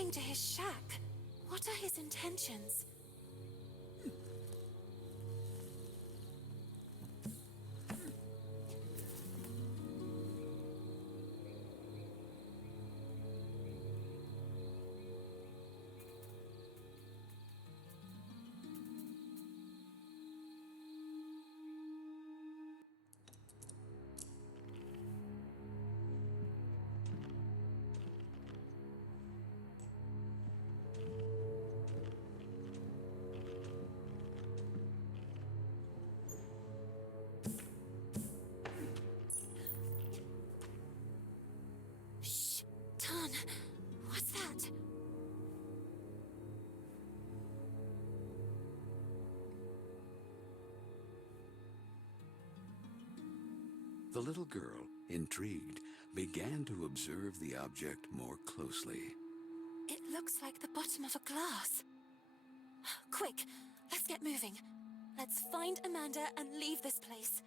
heading to his shack. What are his intentions? What's that? The little girl, intrigued, began to observe the object more closely. It looks like the bottom of a glass. Quick, let's get moving. Let's find Amanda and leave this place.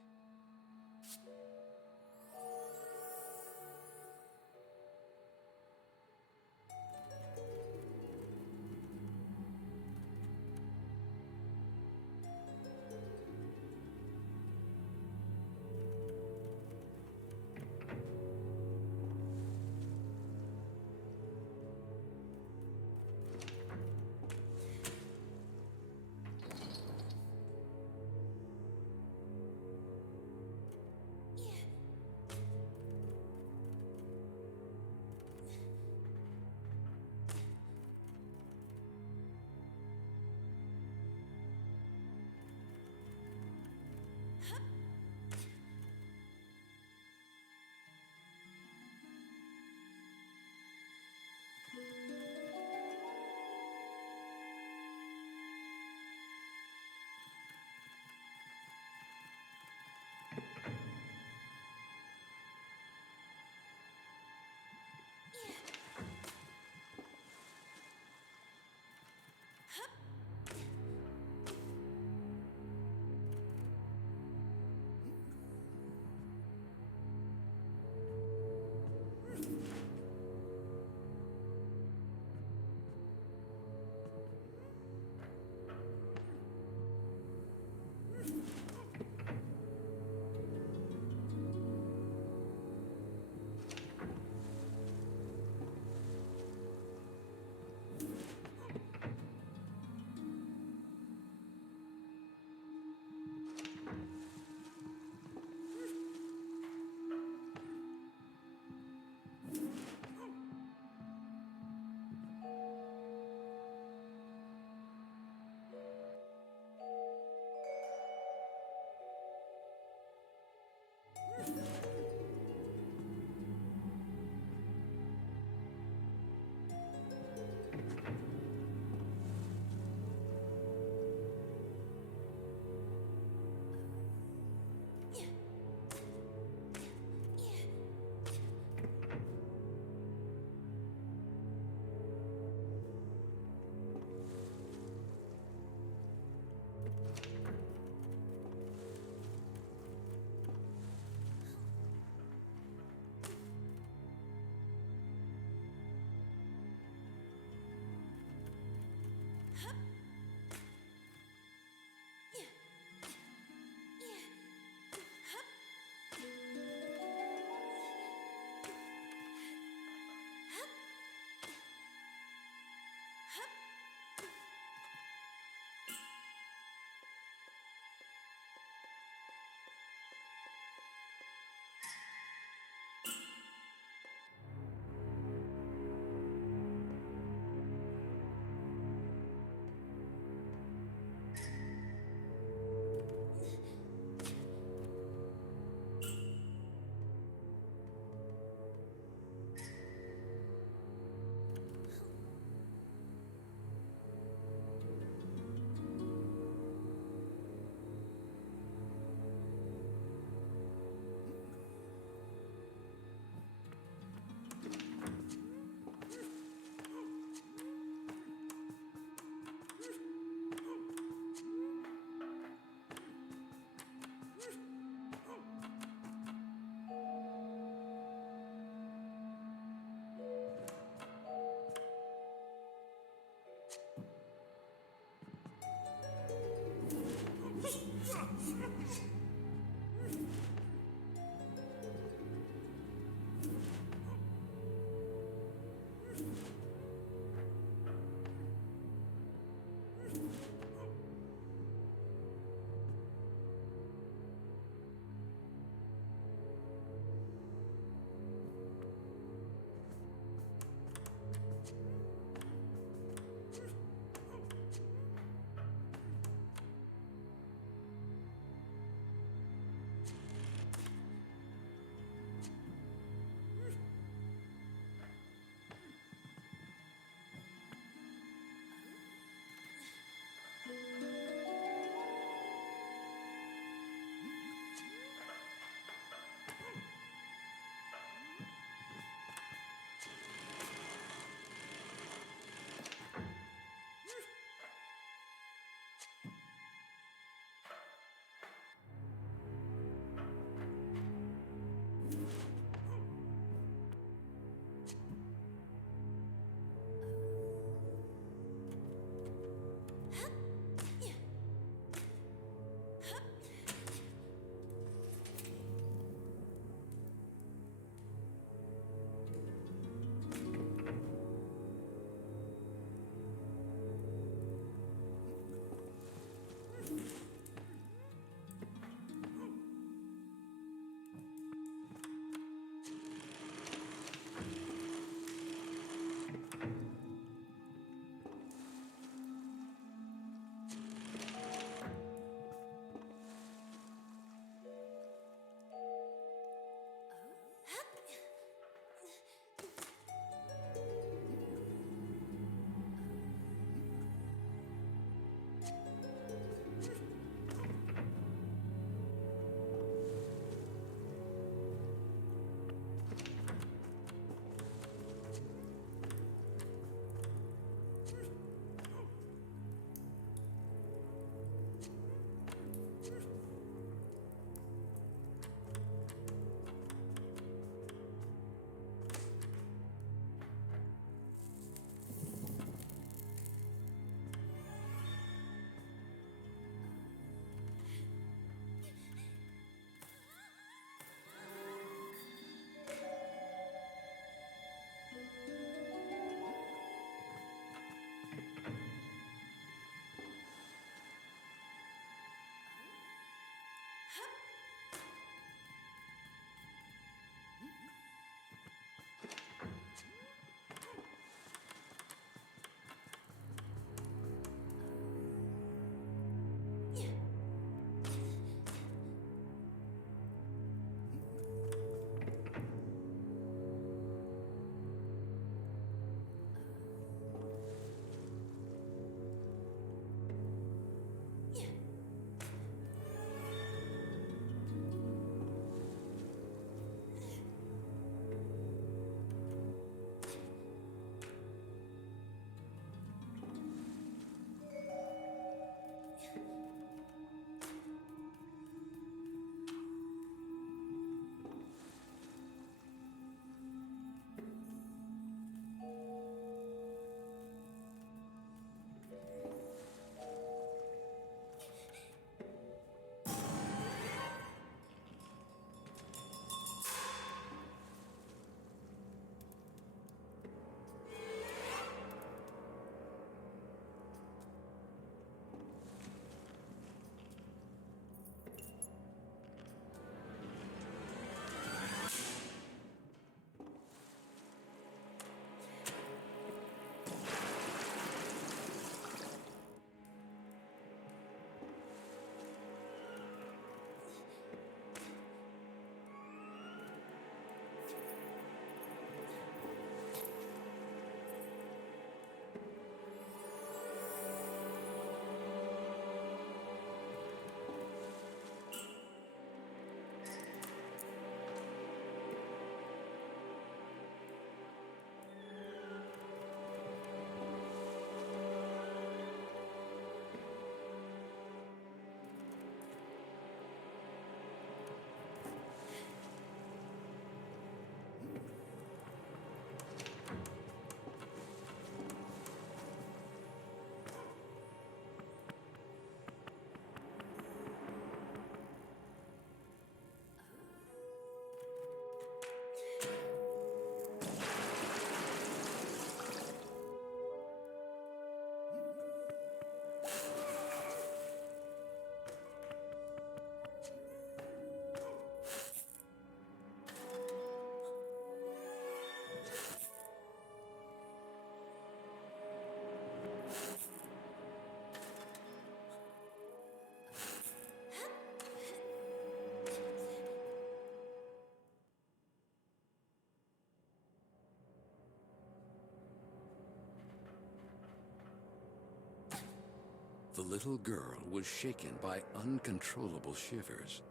The little girl was shaken by uncontrollable shivers.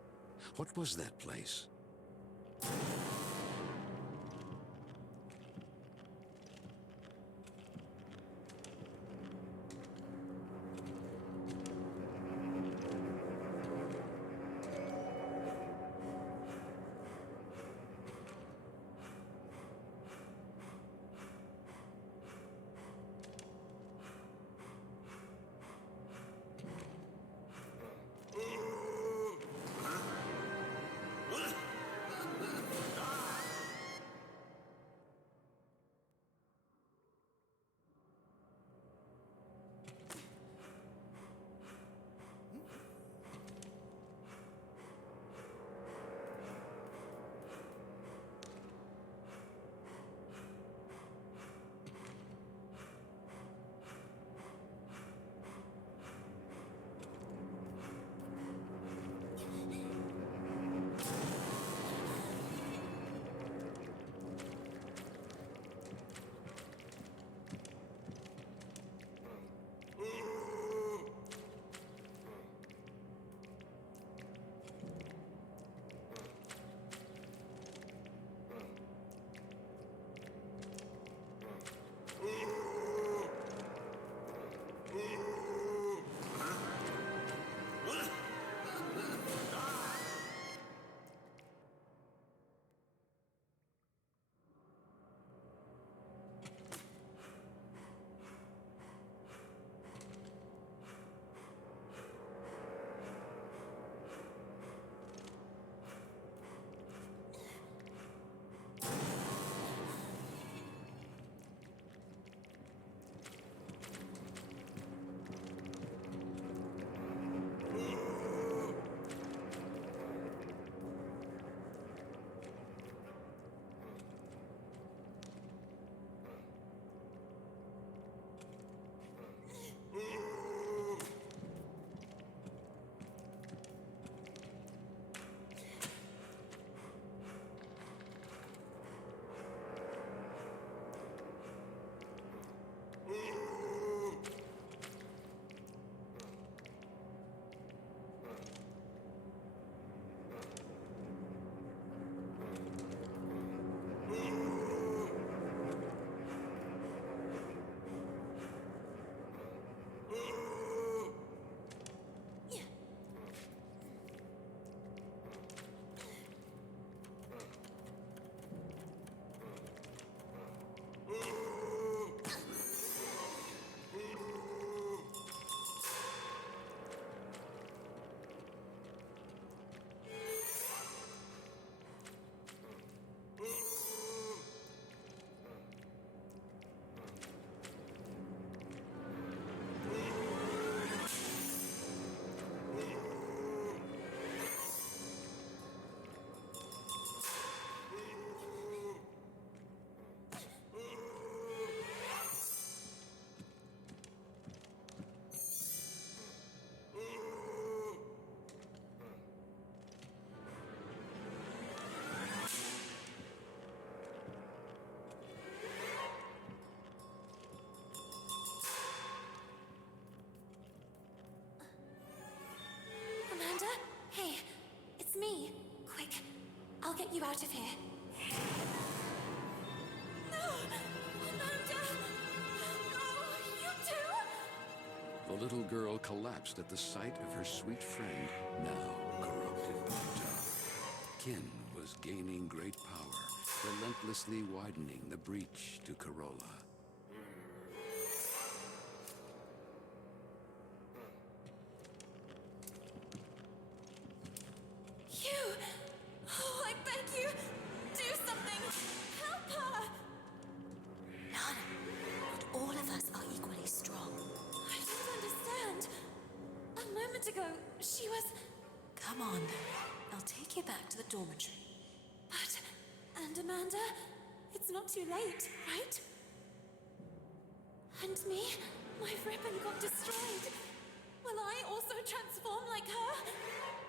What was that place? Amanda? Hey, it's me. Quick, I'll get you out of here. No! Amanda! No, you too! The little girl collapsed at the sight of her sweet friend, now corrupted by time. Kin was gaining great power, relentlessly widening the breach to Corolla. Oh, I beg you! Do something! Help her! None. Not all of us are equally strong. I don't understand. A moment ago, she was... Come on. I'll take you back to the dormitory. But... And Amanda? It's not too late, right? And me? My ribbon got destroyed. Will I also transform like her?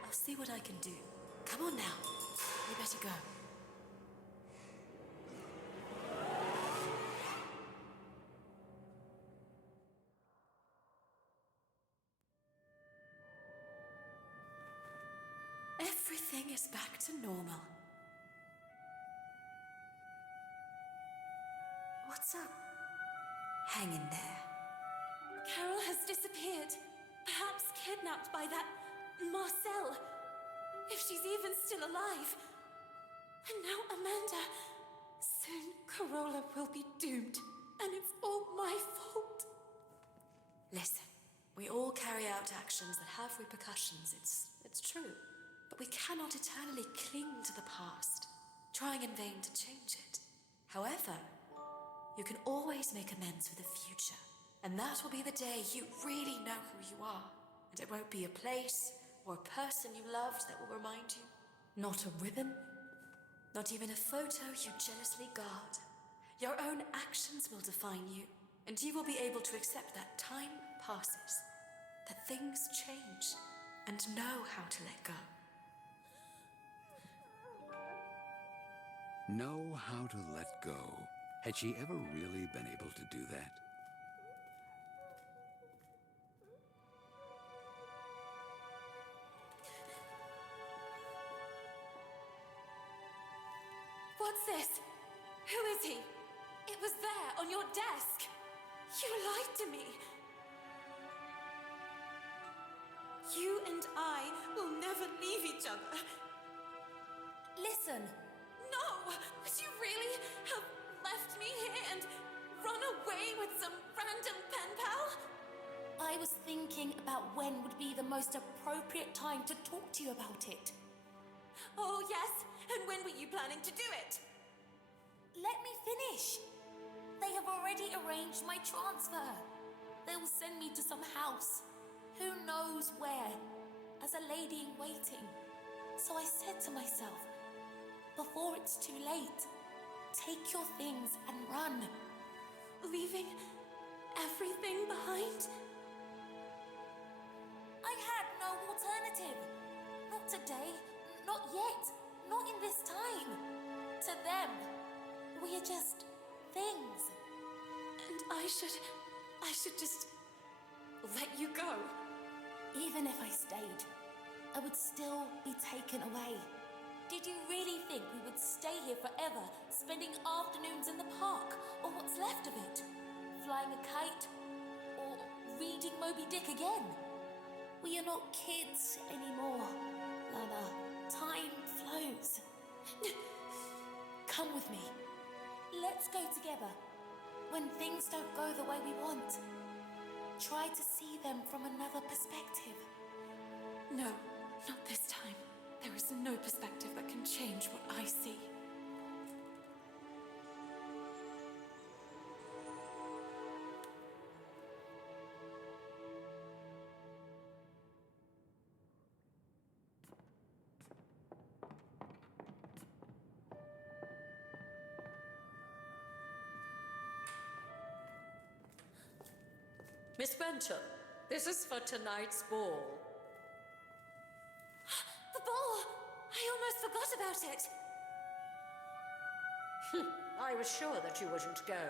I'll see what I can do. Come on now. We better go. Everything is back to normal. What's up? Hang in there. Carole has disappeared. Perhaps kidnapped by that Marcel. If she's even still alive. And now Amanda. Soon Corolla will be doomed. And it's all my fault. Listen, we all carry out actions that have repercussions. It's true. But we cannot eternally cling to the past, trying in vain to change it. However, you can always make amends for the future. And that will be the day you really know who you are. And it won't be a place or a person you loved that will remind you. Not a ribbon, not even a photo you jealously guard. Your own actions will define you, and you will be able to accept that time passes, that things change, and know how to let go. Know how to let go. Had she ever really been able to do that? What's this? Who is he? It was there, on your desk. You lied to me. You and I will never leave each other. Listen! No! Would you really have left me here and run away with some random pen pal? I was thinking about when would be the most appropriate time to talk to you about it. Oh, yes? And when were you planning to do it? Let me finish. They have already arranged my transfer. They will send me to some house, who knows where, as a lady in waiting. So I said to myself, before it's too late, take your things and run. Leaving everything behind? I had no alternative. Not today, not yet, not in this time. To them, we are just things. And I should just let you go. Even if I stayed, I would still be taken away. Did you really think we would stay here forever, spending afternoons in the park, or what's left of it? Flying a kite, or reading Moby Dick again? We are not kids anymore, Lana. Time flows. Come with me. Let's go together. When things don't go the way we want, try to see them from another perspective. No, not this time. There is no perspective that can change what I see. Miss Benton, this is for tonight's ball. The ball! I almost forgot about it! I was sure that you wouldn't go.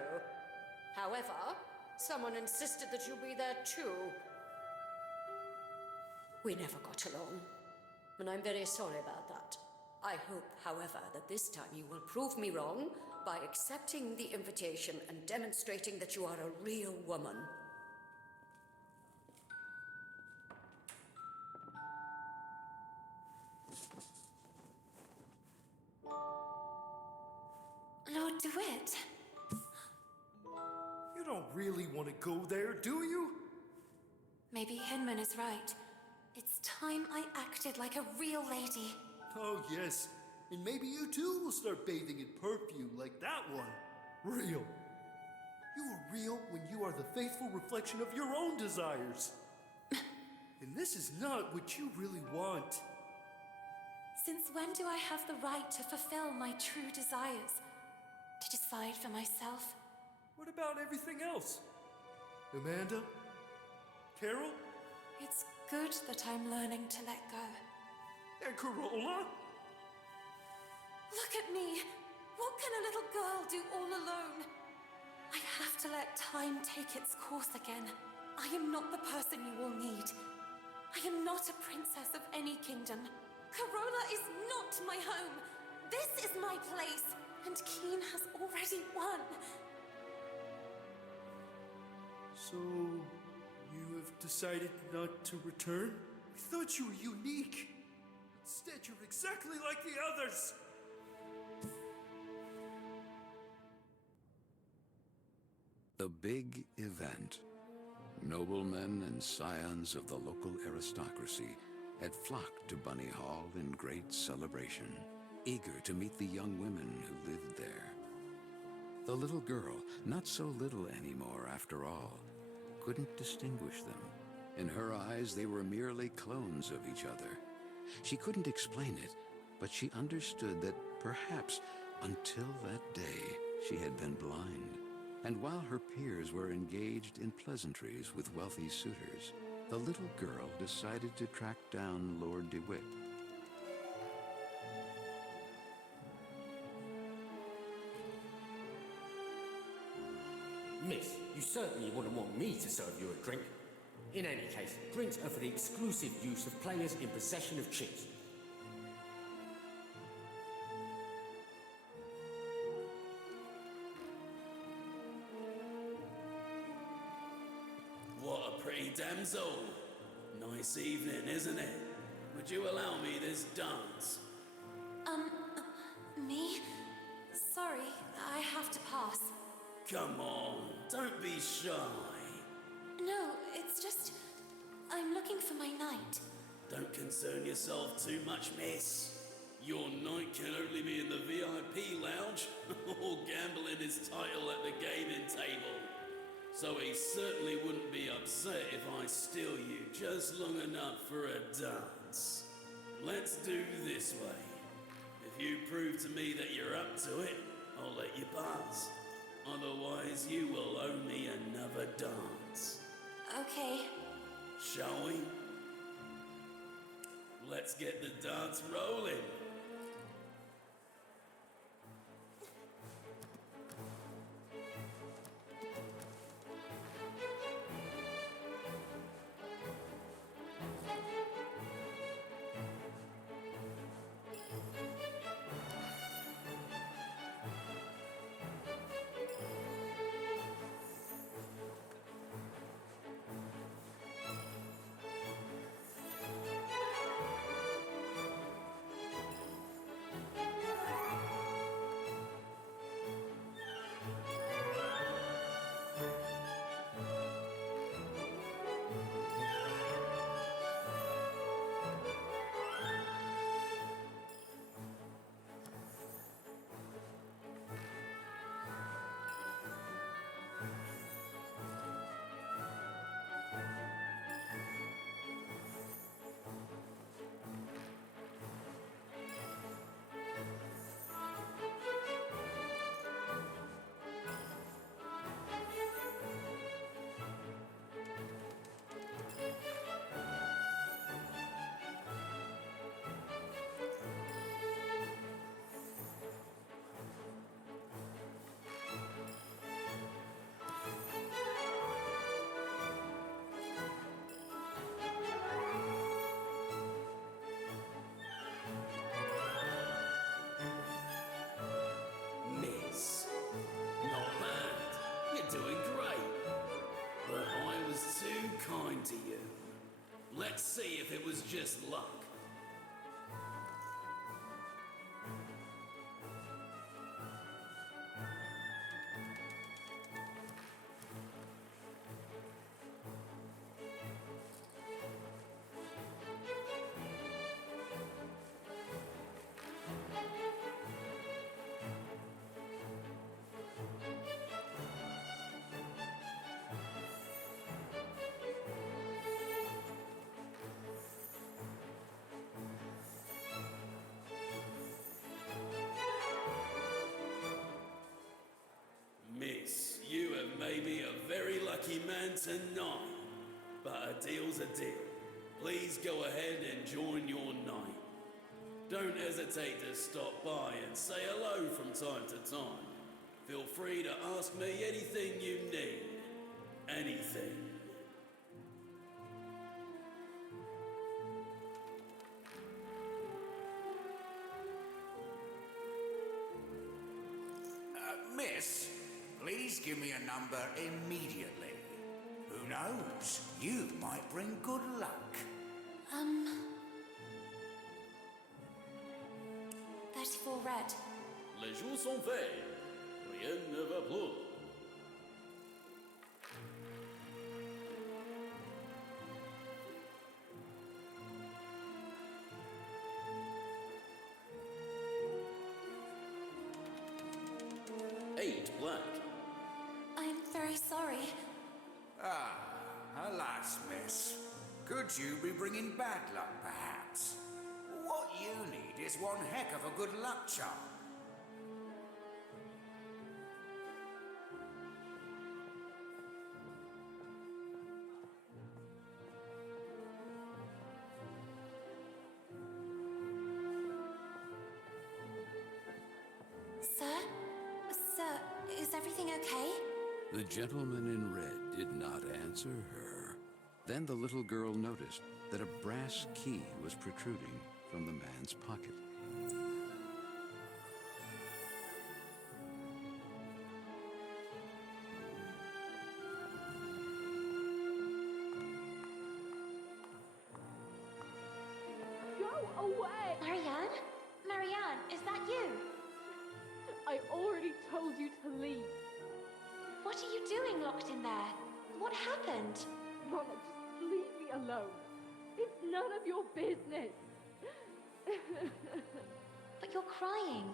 However, someone insisted that you be there too. We never got along, and I'm very sorry about that. I hope, however, that this time you will prove me wrong by accepting the invitation and demonstrating that you are a real woman. Lord DeWitt. You don't really want to go there, do you? Maybe Hinman is right. It's time I acted like a real lady. Oh, yes. And maybe you too will start bathing in perfume like that one. Real. You are real when you are the faithful reflection of your own desires. And this is not what you really want. Since when do I have the right to fulfill my true desires? To decide for myself? What about everything else? Amanda? Carole? It's good that I'm learning to let go. And Corolla? Look at me! What can a little girl do all alone? I have to let time take its course again. I am not the person you will need. I am not a princess of any kingdom. Corolla is not my home. This is my place, and Keen has already won. So, you have decided not to return? I thought you were unique. Instead, you're exactly like the others. The big event. Noblemen and scions of the local aristocracy had flocked to Bunny Hall in great celebration, eager to meet the young women who lived there. The little girl, not so little anymore after all, couldn't distinguish them. In her eyes, they were merely clones of each other. She couldn't explain it, but she understood that perhaps until that day she had been blind. And while her peers were engaged in pleasantries with wealthy suitors, the little girl decided to track down Lord DeWitt. Miss, you certainly wouldn't want me to serve you a drink. In any case, drinks are for the exclusive use of players in possession of chips. What a pretty damsel. Nice evening, isn't it? Would you allow me this dance? Me? Sorry, I have to pass. Come on, don't be shy. No, it's just... I'm looking for my knight. Don't concern yourself too much, miss. Your knight can only be in the VIP lounge or gambling his title at the gaming table. So he certainly wouldn't be upset if I steal you just long enough for a dance. Let's do this way. If you prove to me that you're up to it, I'll let you pass. Otherwise, you will owe me another dance. Okay. Shall we? Let's get the dance rolling. Doing great. But I was too kind to you. Let's see if it was just luck. Miss, you have made me a very lucky man tonight. But a deal's a deal. Please go ahead and join your night. Don't hesitate to stop by and say hello from time to time. Feel free to ask me anything you need. Anything. Yes. Please give me a number immediately. Who knows? You might bring good luck. 34 red. Les jours sont faits. Rien ne va plus. Eight black. I'm very sorry. Ah, alas, miss. Could you be bringing bad luck, perhaps? What you need is one heck of a good luck charm. Sir, is everything okay? The gentleman in red did not answer her. Then the little girl noticed that a brass key was protruding from the man's pocket. Go away! Marianne? Marianne, is that you? I already told you to leave. What are you doing locked in there? What happened? Mama, just leave me alone. It's none of your business. But you're crying.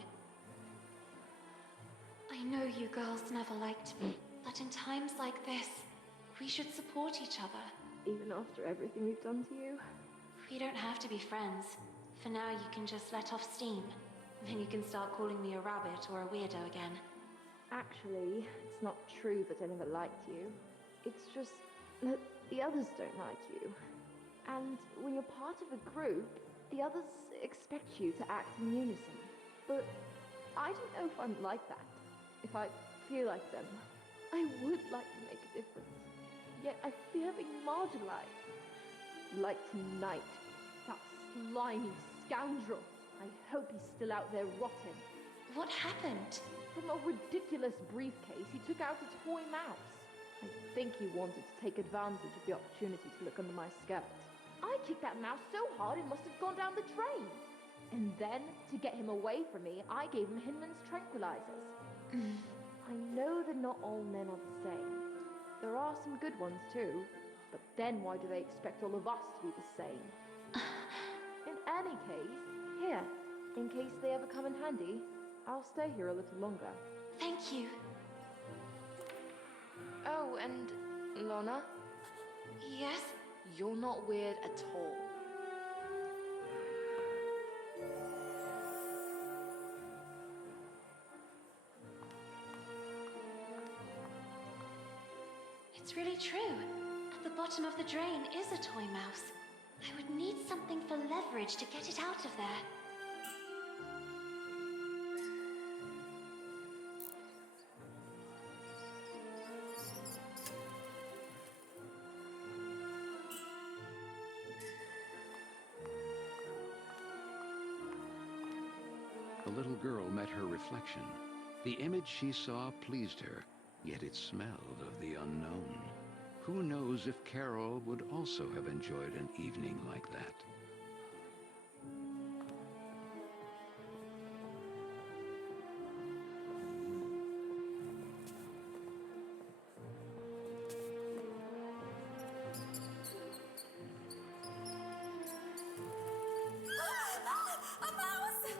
I know you girls never liked me, but in times like this, we should support each other. Even after everything we've done to you? We don't have to be friends. For now, you can just let off steam. Then you can start calling me a rabbit or a weirdo again. Actually, it's not true that I never liked you. It's just that the others don't like you. And when you're part of a group, the others expect you to act in unison. But I don't know if I'm like that. If I feel like them. I would like to make a difference. Yet I fear being marginalized. Like tonight. That slimy scoundrel. I hope he's still out there rotting. What happened? From a ridiculous briefcase, he took out a toy mouse. I think he wanted to take advantage of the opportunity to look under my skirt. I kicked that mouse so hard it must have gone down the drain. And then, to get him away from me, I gave him Hinman's tranquilizers. I know that not all men are the same. There are some good ones too. But then why do they expect all of us to be the same? In any case, here, in case they ever come in handy, I'll stay here a little longer. Thank you. Oh, and Lona, Yes? you're not weird at all. It's really true. At the bottom of the drain is a toy mouse. I would need something for leverage to get it out of there. The little girl met her reflection. The image she saw pleased her, yet it smelled of the unknown. Who knows if Carole would also have enjoyed an evening like that? A mouse!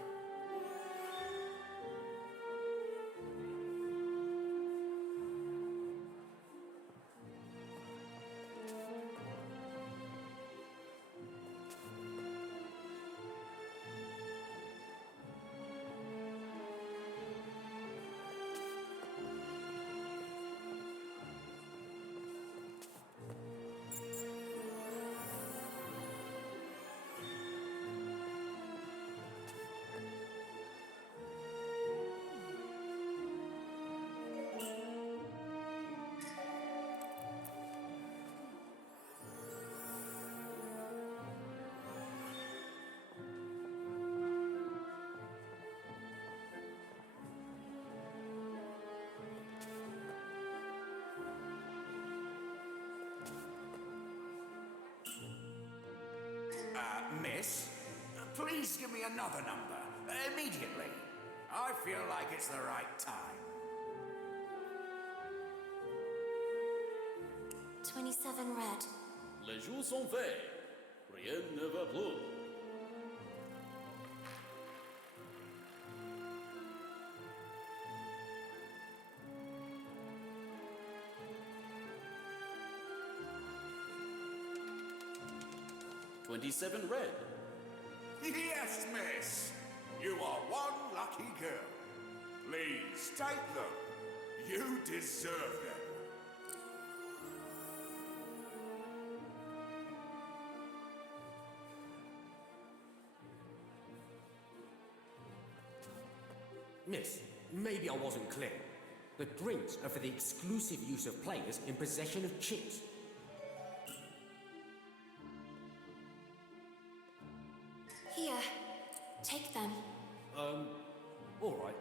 miss. Please give me another number. Immediately. I feel like it's the right time. 27 red. Les jours sont faits. Rien ne va plus. "27 red." Yes, miss. You are one lucky girl. Please take them. You deserve them. Miss, maybe I wasn't clear. The drinks are for the exclusive use of players in possession of chips. Here, take them. All right.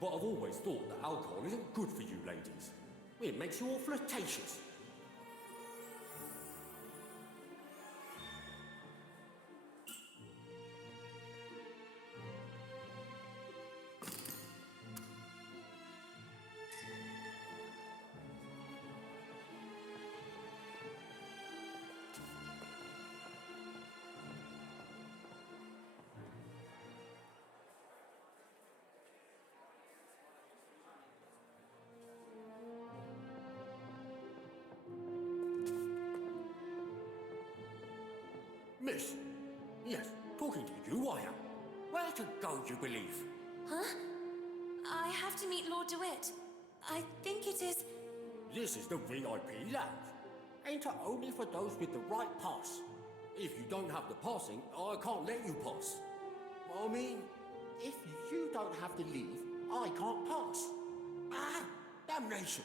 But I've always thought that alcohol isn't good for you ladies. It makes you all flirtatious. Miss, yes, talking to you I am. Where to go, you believe? Huh? I have to meet Lord DeWitt. I think it is... This is the VIP lounge. Enter only for those with the right pass. If you don't have the passing, I can't let you pass. I mean, if you don't have to leave, I can't pass. Ah, damnation.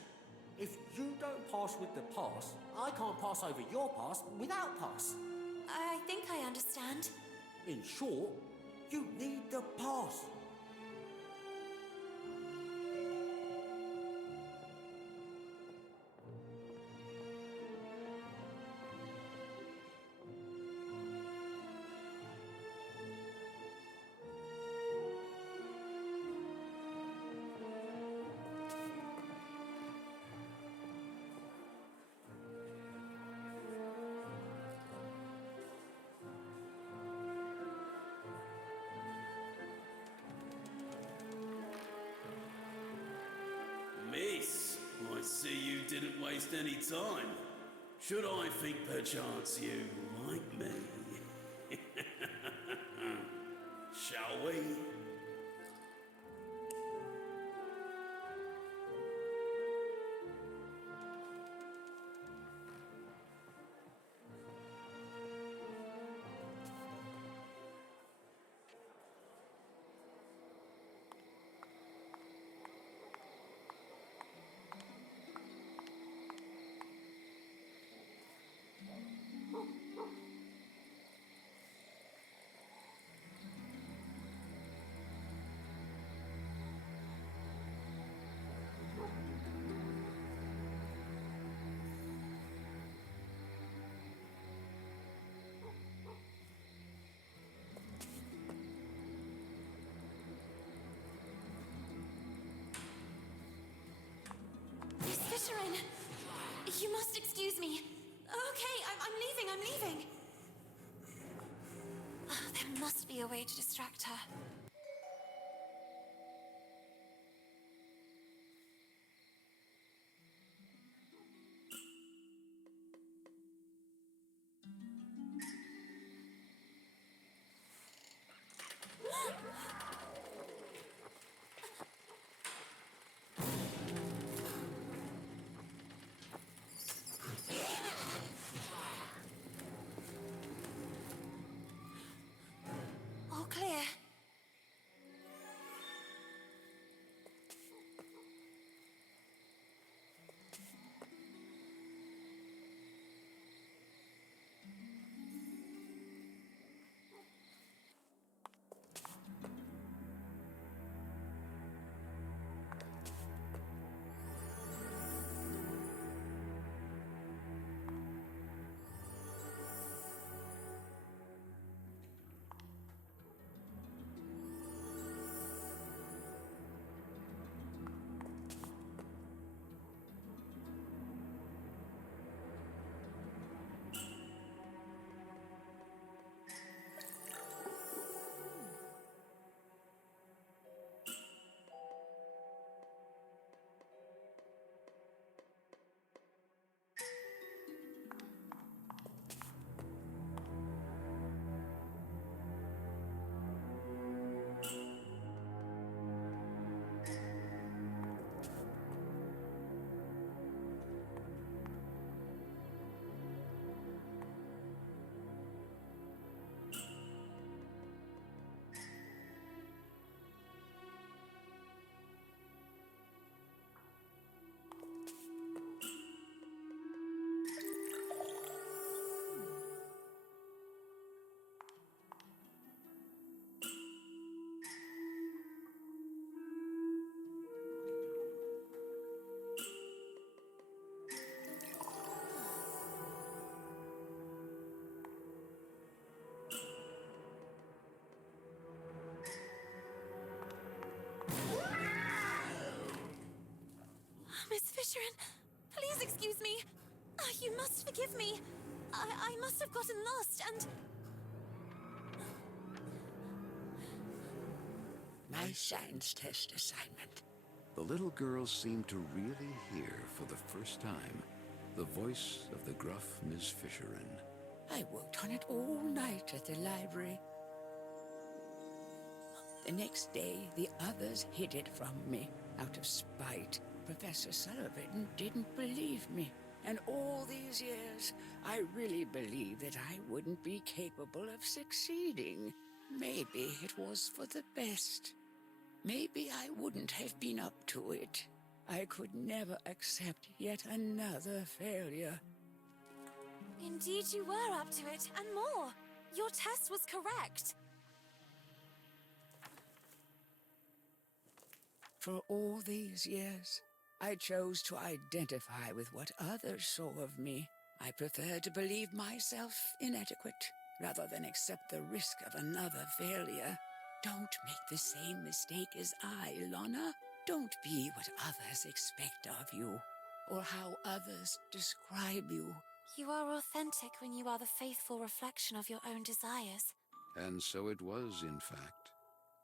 If you don't pass with the pass, I can't pass over your pass without pass. I think I understand. In short, you need the pass. Miss, I see you didn't waste any time. Should I think perchance you like me? Shall we? Miss Fisherin! You must excuse me. Okay, I'm leaving. There must be a way to distract her. All clear. Fisherin, please excuse me. You must forgive me. I must have gotten lost and... Nice science test assignment. The little girl seemed to really hear for the first time the voice of the gruff Miss Fisherin. I worked on it all night at the library. The next day, the others hid it from me out of spite. Professor Sullivan didn't believe me. And all these years, I really believed that I wouldn't be capable of succeeding. Maybe it was for the best. Maybe I wouldn't have been up to it. I could never accept yet another failure. Indeed you were up to it, and more. Your test was correct. For all these years, I chose to identify with what others saw of me. I preferred to believe myself inadequate, rather than accept the risk of another failure. Don't make the same mistake as I, Lana. Don't be what others expect of you, or how others describe you. You are authentic when you are the faithful reflection of your own desires. And so it was, in fact,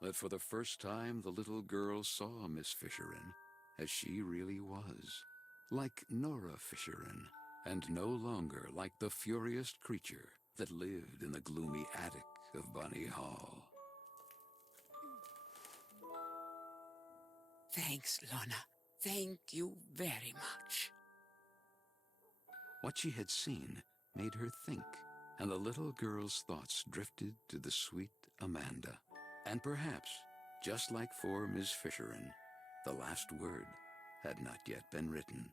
that for the first time the little girl saw Miss Fisherin as she really was, like Nora Fisherin, and no longer like the furious creature that lived in the gloomy attic of Bunny Hall. Thanks, Lana. Thank you very much. What she had seen made her think, and the little girl's thoughts drifted to the sweet Amanda. And perhaps, just like for Miss Fisherin, the last word had not yet been written.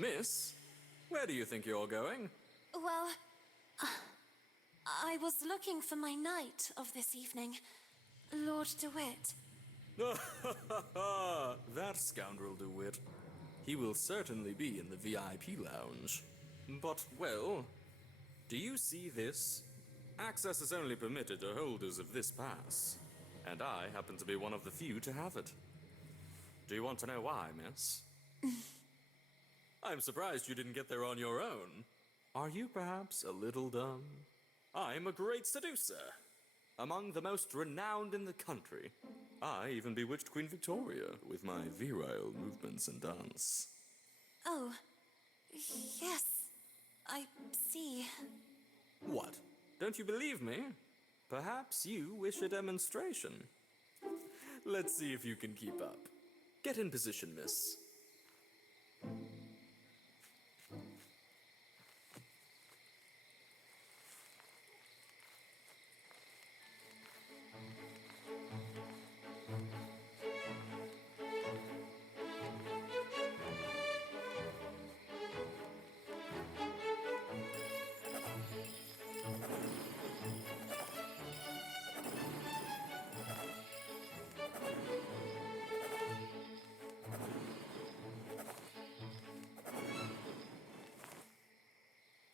Miss, where do you think you're going? Well, I was looking for my knight of this evening, Lord DeWitt. That scoundrel DeWitt. He will certainly be in the VIP lounge. But, well, do you see this? Access is only permitted to holders of this pass, and I happen to be one of the few to have it. Do you want to know why, miss? I'm surprised you didn't get there on your own. Are you perhaps a little dumb? I'm a great seducer, among the most renowned in the country. I even bewitched Queen Victoria with my virile movements and dance. Oh, yes, I see. What? Don't you believe me? Perhaps you wish a demonstration. Let's see if you can keep up. Get in position, miss.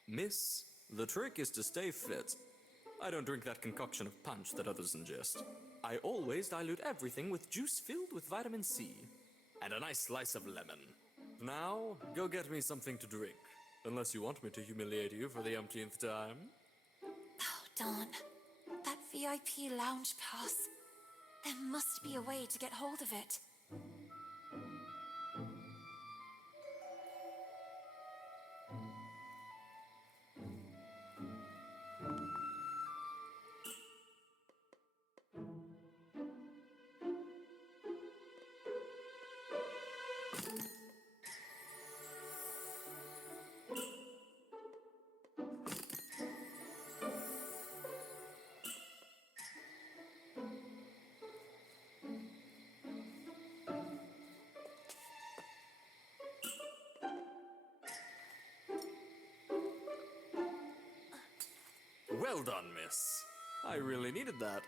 Miss, the trick is to stay fit. I don't drink that concoction of punch that others ingest. I always dilute everything with juice filled with vitamin C. And a nice slice of lemon. Now, go get me something to drink. Unless you want me to humiliate you for the umpteenth time. Oh, darn. That VIP lounge pass. There must be a way to get hold of it. Well done, miss. I really needed that.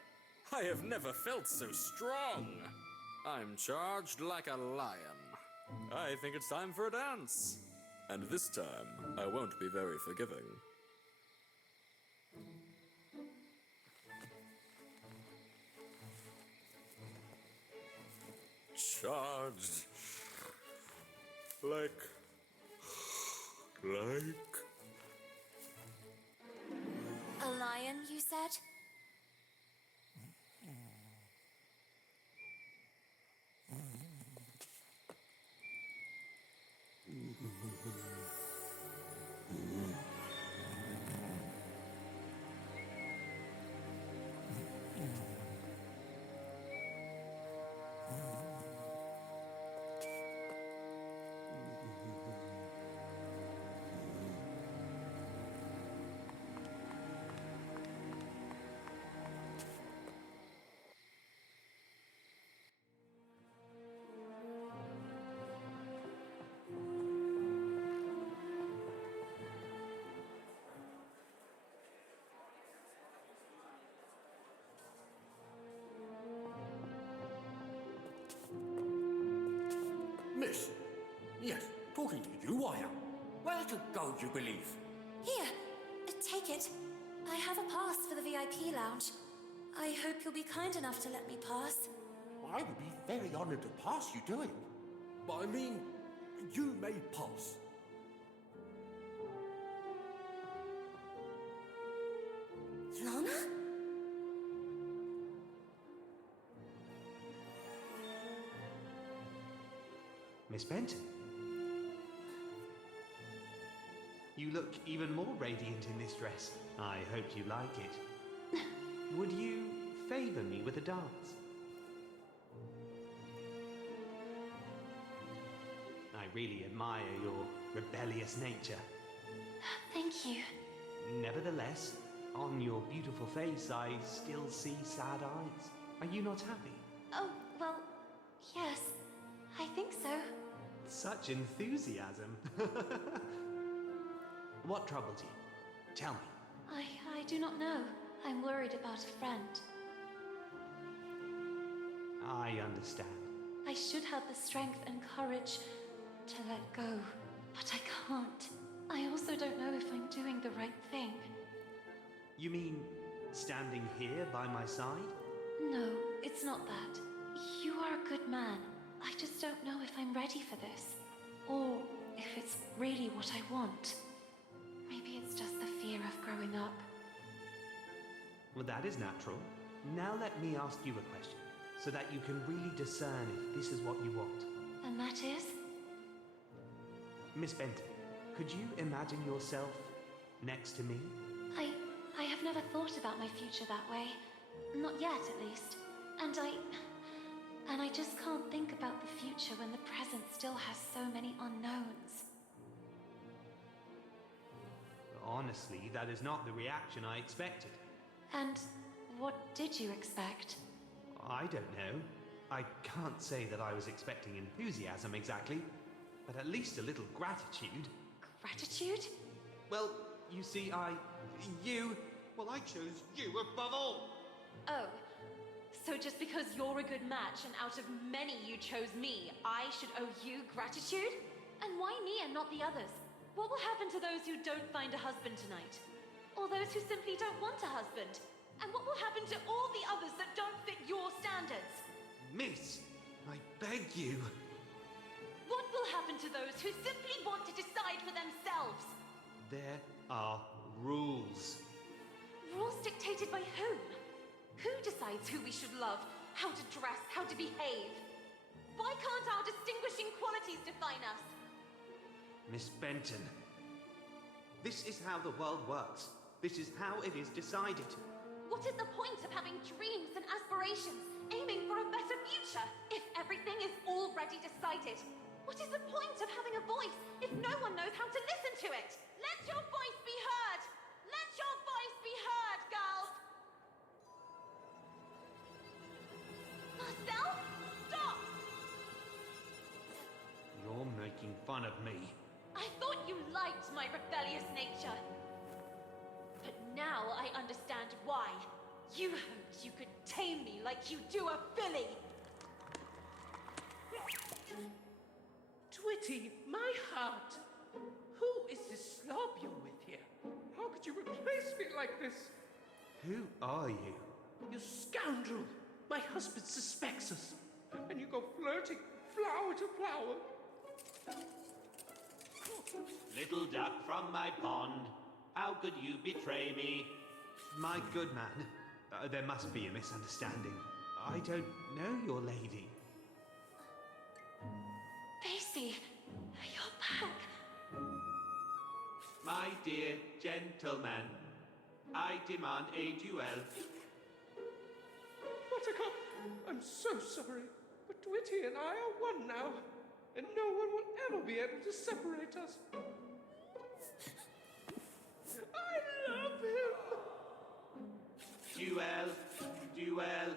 I have never felt so strong. I'm charged like a lion. I think it's time for a dance. And this time, I won't be very forgiving. Charged. Like... A lion, you said? Miss. Yes, talking to you I am. Where to go, you believe? Here, take it. I have a pass for the VIP lounge. I hope you'll be kind enough to let me pass. I would be very honored to pass you to him. But I mean, you may pass. Lana? Miss Benton. You look even more radiant in this dress. I hope you like it. Would you favor me with a dance? I really admire your rebellious nature. Thank you. Nevertheless, on your beautiful face, I still see sad eyes. Are you not happy? Oh, well, yes. I think so. Such enthusiasm. What troubles you? Tell me. I do not know. I'm worried about a friend. I understand. I should have the strength and courage to let go, but I can't. I also don't know if I'm doing the right thing. You mean standing here by my side? No, it's not that. You are a good man. I just don't know if I'm ready for this. Or if it's really what I want. Maybe it's just the fear of growing up. Well, that is natural. Now let me ask you a question, so that you can really discern if this is what you want. And that is? Miss Benton, could you imagine yourself next to me? I have never thought about my future that way. Not yet, at least. And I just can't think about the future when the present still has so many unknowns. Honestly, that is not the reaction I expected. And what did you expect? I don't know. I can't say that I was expecting enthusiasm exactly, but at least a little gratitude. Gratitude? Well, you see, Well, I chose you above all. Oh, so just because you're a good match and out of many you chose me, I should owe you gratitude? And why me and not the others? What will happen to those who don't find a husband tonight? Or those who simply don't want a husband? And what will happen to all the others that don't fit your standards? Miss, I beg you. What will happen to those who simply want to decide for themselves? There are rules. Rules dictated by whom? Who decides who we should love, how to dress, how to behave? Why can't our distinguishing qualities define us? Miss Benton, this is how the world works. This is how it is decided. What is the point of having dreams and aspirations, aiming for a better future, if everything is already decided? What is the point of having a voice if no one knows how to listen to it? Let your voice be heard! Let your voice be heard, girls! Marcel, stop! You're making fun of me. I thought you liked my rebellious nature. But Now I understand why. You hoped you could tame me like you do a filly. Twitty, my heart. Who is this slob you're with here? How could you replace me like this? Who are you? You scoundrel! My husband suspects us. And you go flirting flower to flower. Little duck from my pond, how could you betray me? My good man, there must be a misunderstanding. I don't know your lady. Daisy, you're back. My dear gentleman, I demand a duel. Buttercup, I'm so sorry, but Twitty and I are one now, and no one will ever be able to separate us. I love him! Duel, duel.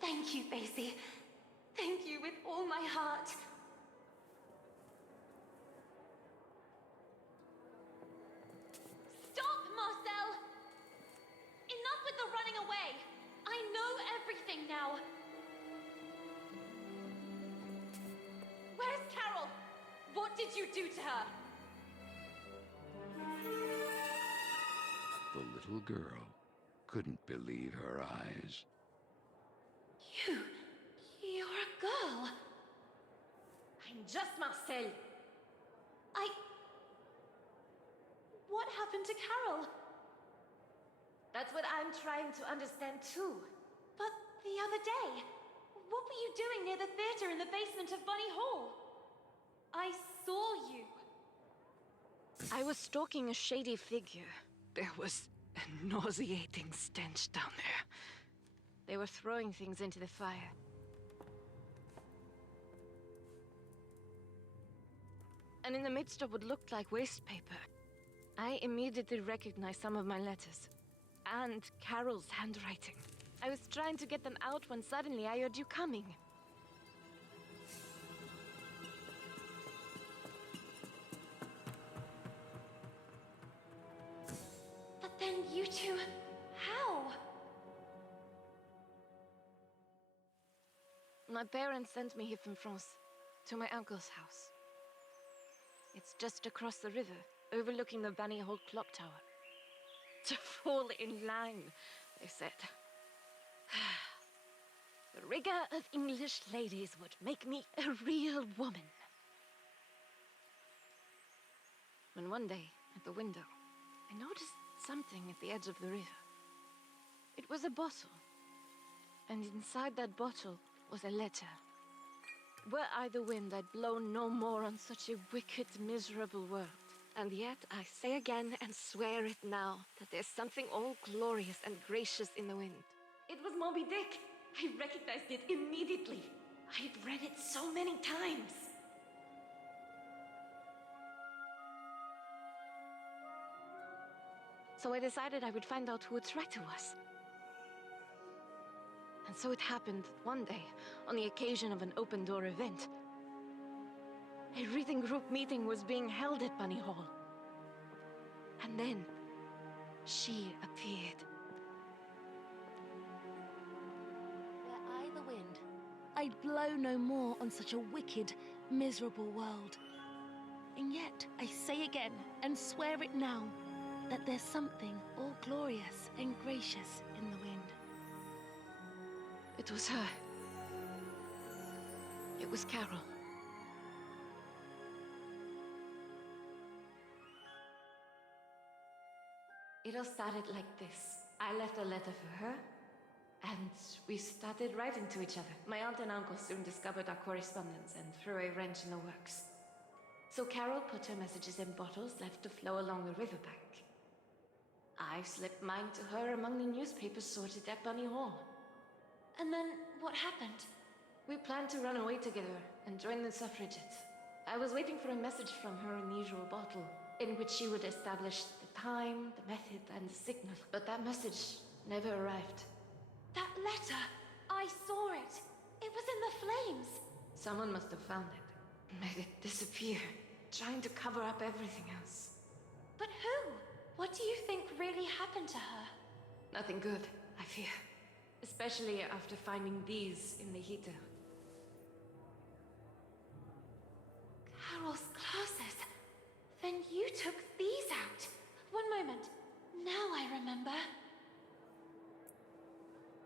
Thank you, Daisy. Thank you with all my heart. Stop, Marcel! Enough with the running away! I know everything now. Where's Carole? What did you do to her? The little girl couldn't believe her eyes. You're a girl. I'm just Marcel. What happened to Carole? That's what I'm trying to understand too. But the other day, what were you doing near the theater in the basement of Bunny Hall? I saw you. I was stalking a shady figure. There was a nauseating stench down there. They were throwing things into the fire. And in the midst of what looked like waste paper, I immediately recognized some of my letters. And Carole's handwriting. I was trying to get them out when suddenly I heard you coming. But then you two... How? My parents sent me here from France, to my uncle's house. It's just across the river, overlooking the Bunny Hall clock tower. To fall in line, they said. The rigor of English ladies would make me a real woman. When one day, at the window, I noticed something at the edge of the river. It was a bottle, and inside that bottle was a letter. Were I the wind, I'd blow no more on such a wicked, miserable world. And yet, I say again and swear it now, that there's something all glorious and gracious in the wind. It was Moby Dick. I recognized it immediately. I'd read it so many times. So I decided I would find out who its writer was. And so it happened that one day, on the occasion of an open-door event, a reading group meeting was being held at Bunny Hall. And then, she appeared. Were I the wind, I'd blow no more on such a wicked, miserable world. And yet, I say again, and swear it now, that there's something all glorious and gracious in the wind. It was her. It was Carole. It all started like this. I left a letter for her, and we started writing to each other. My aunt and uncle soon discovered our correspondence and threw a wrench in the works. So Carole put her messages in bottles left to flow along the riverbank. I slipped mine to her among the newspapers sorted at Bunny Hall. And then, what happened? We planned to run away together and join the suffragettes. I was waiting for a message from her in the usual bottle, in which she would establish the time, the method, and the signal. But that message never arrived. That letter! I saw it! It was in the flames! Someone must have found it, made it disappear. trying to cover up everything else. But who? What do you think really happened to her? Nothing good, I fear. Especially after finding these in the heater. Carol's glasses. Then you took these out. One moment. Now I remember.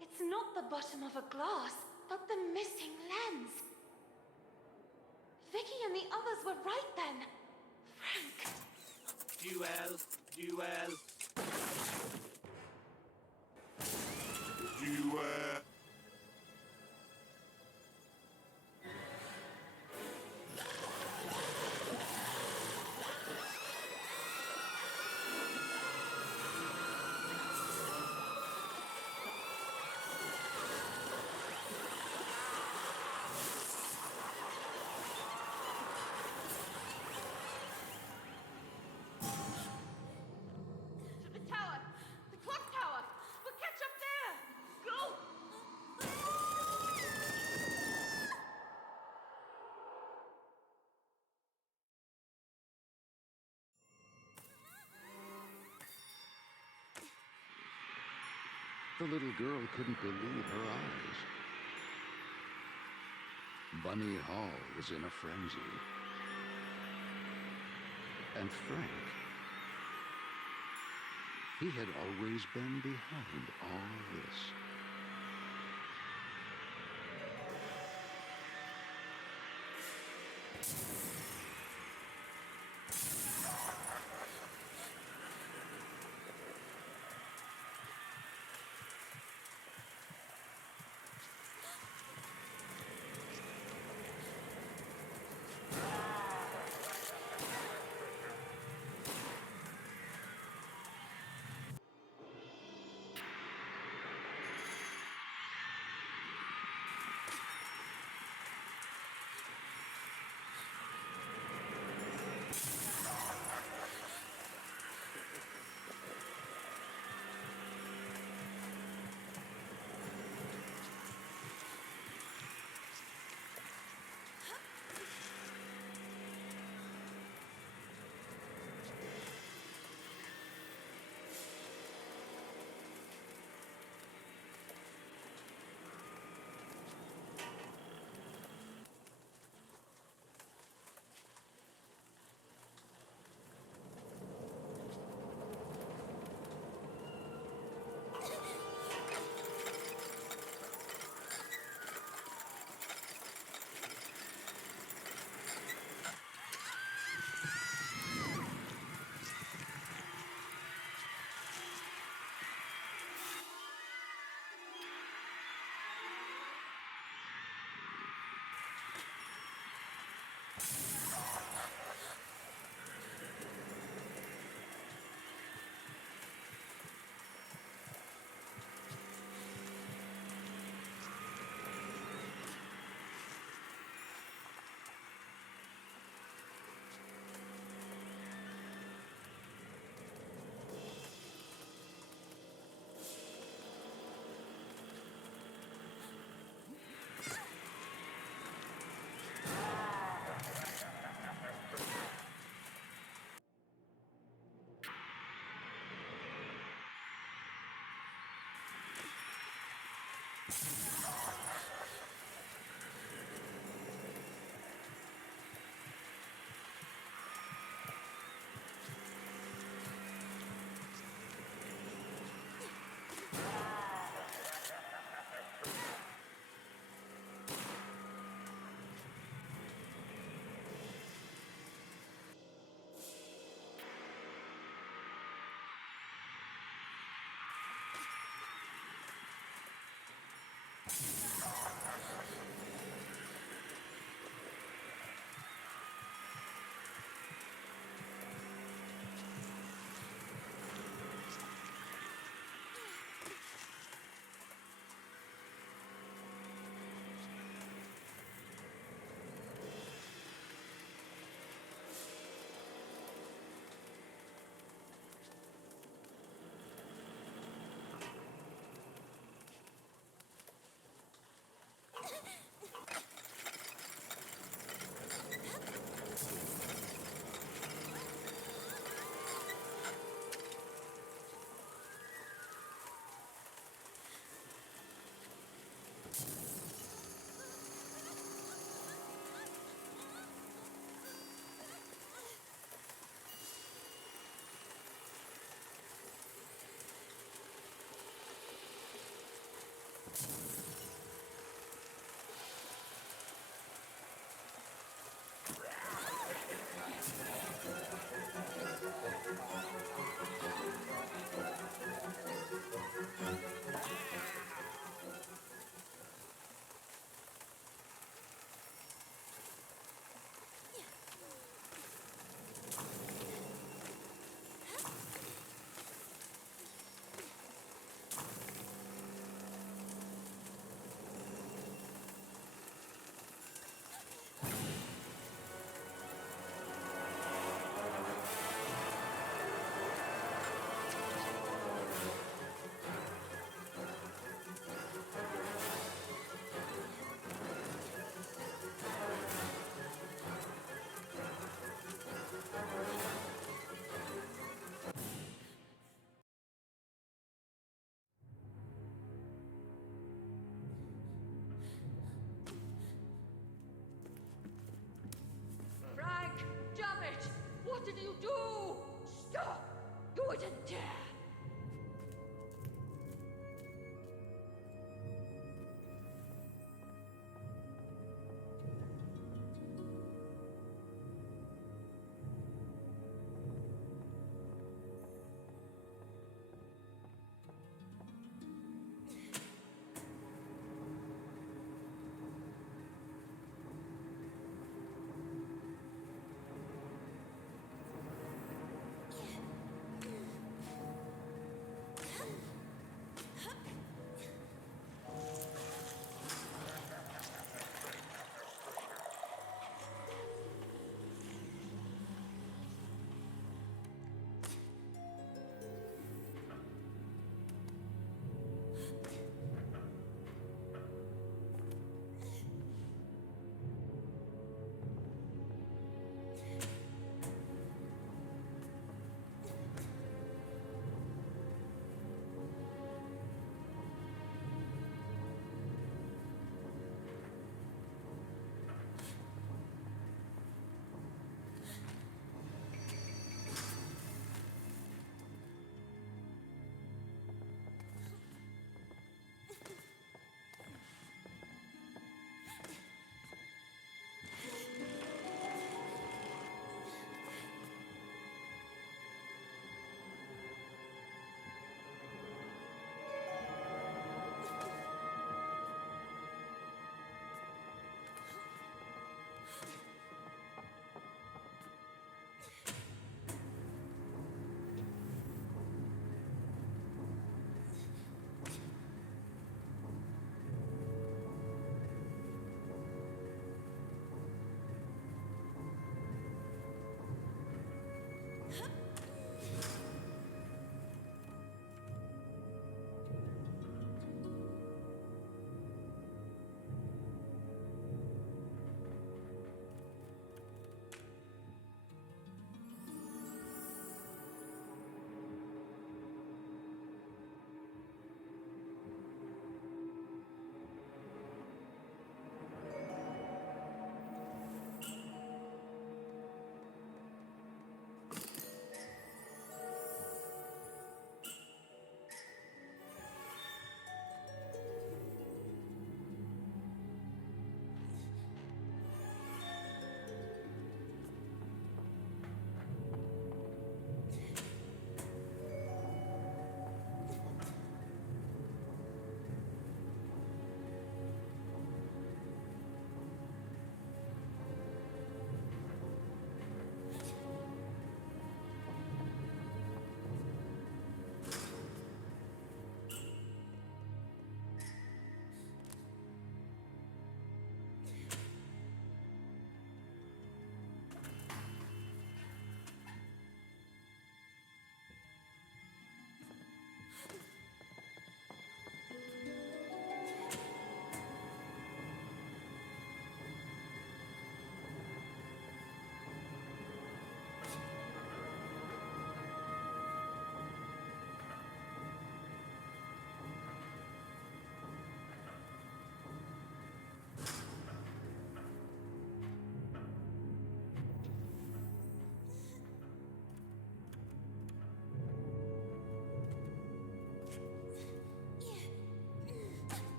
It's not the bottom of a glass, but the missing lens. Vicky and the others were right then. Frank. Duel. Duel. To the tower! The clock tower! We'll catch up there! Go! The little girl couldn't believe her eyes. Bunny Hall was in a frenzy. And Frank, he had always been behind all this.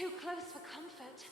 too close for comfort.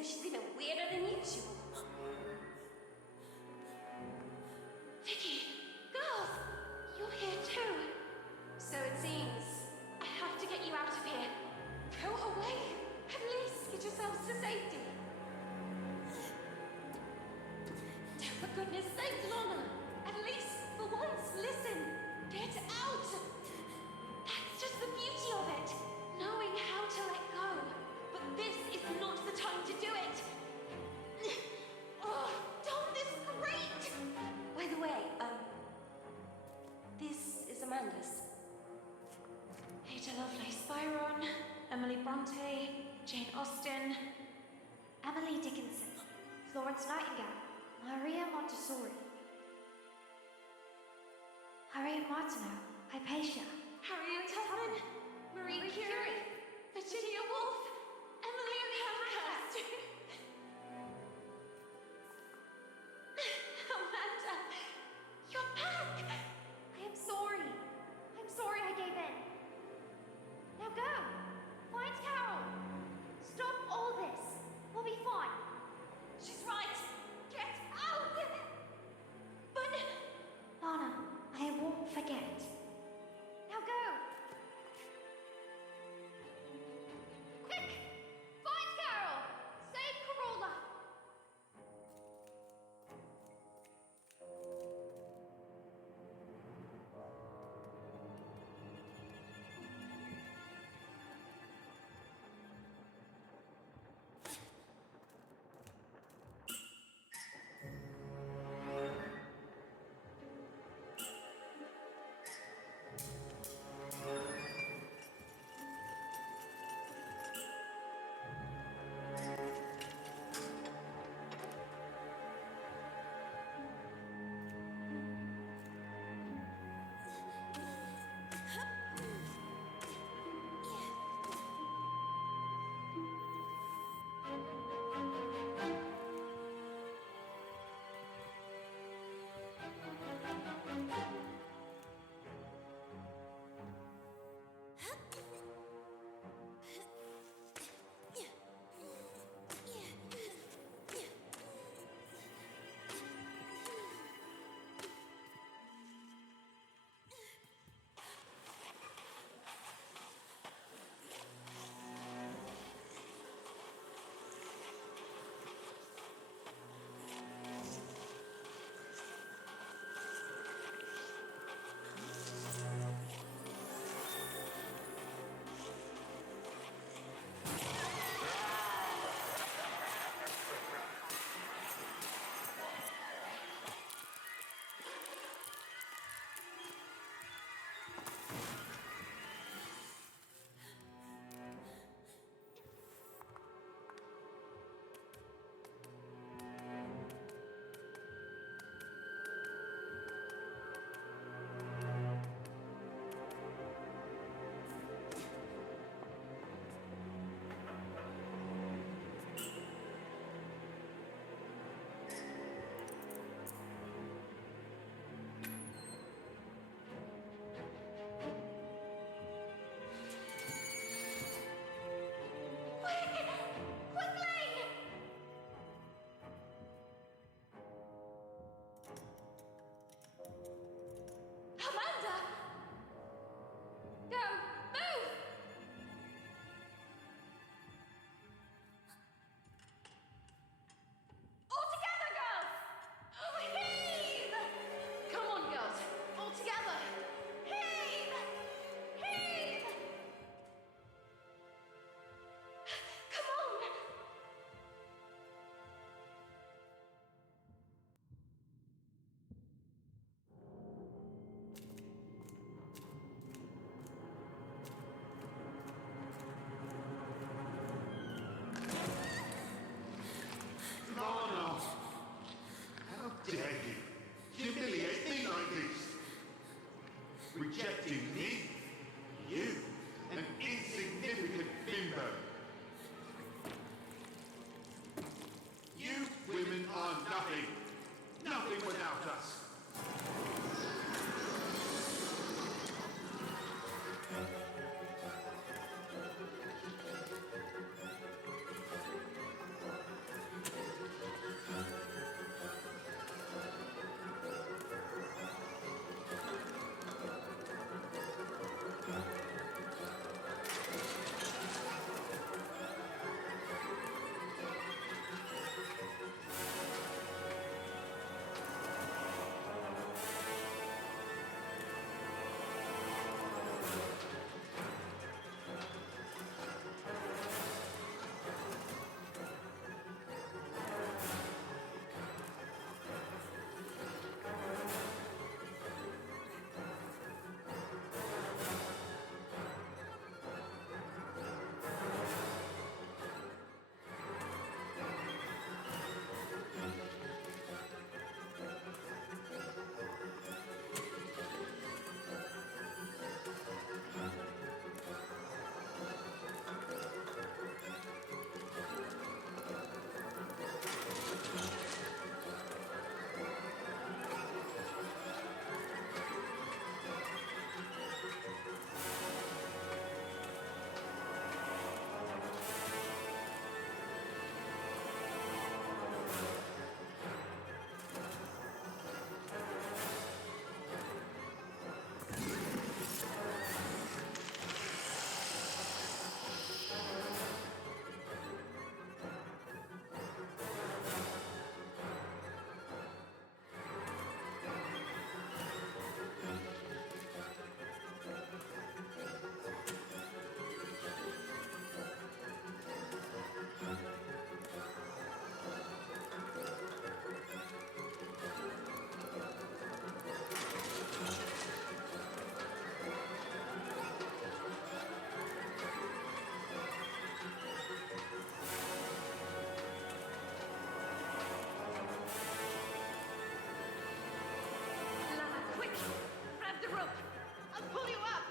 She's even weirder than usual. Vicky, girls, you're here too. So it seems. I have to get you out of here. Go away. At least get yourselves to safety. For goodness sake, Lana. At least for once, listen. Get out. That's just the beauty of it. Knowing how to let go. But this is not the time to do it. Oh, don't this great. By the way, this is Amanda's. Ada Lovelace Byron, Emily Bronte, Jane Austen, Emily Dickinson, Florence Nightingale, Maria Montessori, Harriet Martineau, Hypatia, Harriet Tubman, Marie Curie, Virginia Woolf, Emily Pankhurst. Amanda, you're back! I am sorry. I'm sorry I gave in. Now go. Find Carole. Stop all this. We'll be fine. She's right. Get out! But... Lana, I won't forget. Now go. Quick! dare you humiliate me like this? Rejecting me? You, an insignificant bimbo. You women are nothing. Nothing without us. Lana, quick! Grab the rope! I'll pull you up!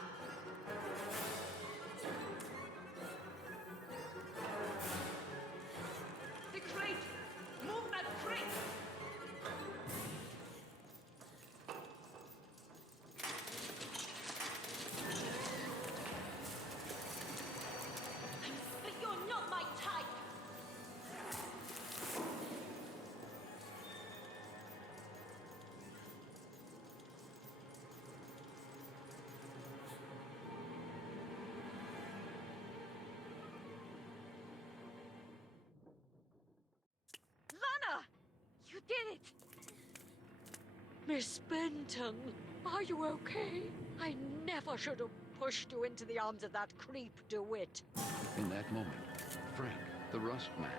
The crate! Move that crate! But you're not my type! Lana! You did it! Miss Benton, are you okay? I never should have pushed you into the arms of that creep DeWitt. In that moment, Frank, the Rust Man,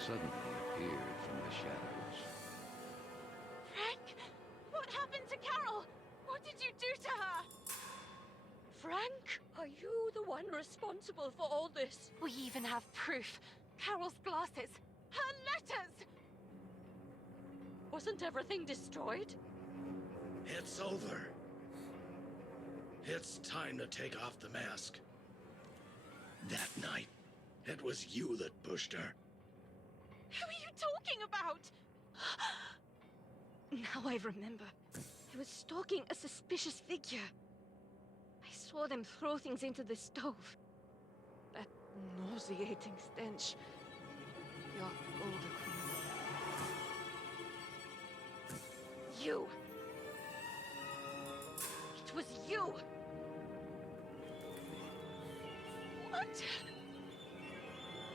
suddenly appeared from the shadows. Frank! What happened to Carole? What did you do to her? Frank, are you the one responsible for all this? We even have proof. Carole's glasses. Her letters! Wasn't everything destroyed? It's over. It's time to take off the mask. That night, it was you that pushed her. Who are you talking about? Now I remember. I was stalking a suspicious figure. I saw them throw things into the stove. That nauseating stench. Your older criminal. You! It was you! What?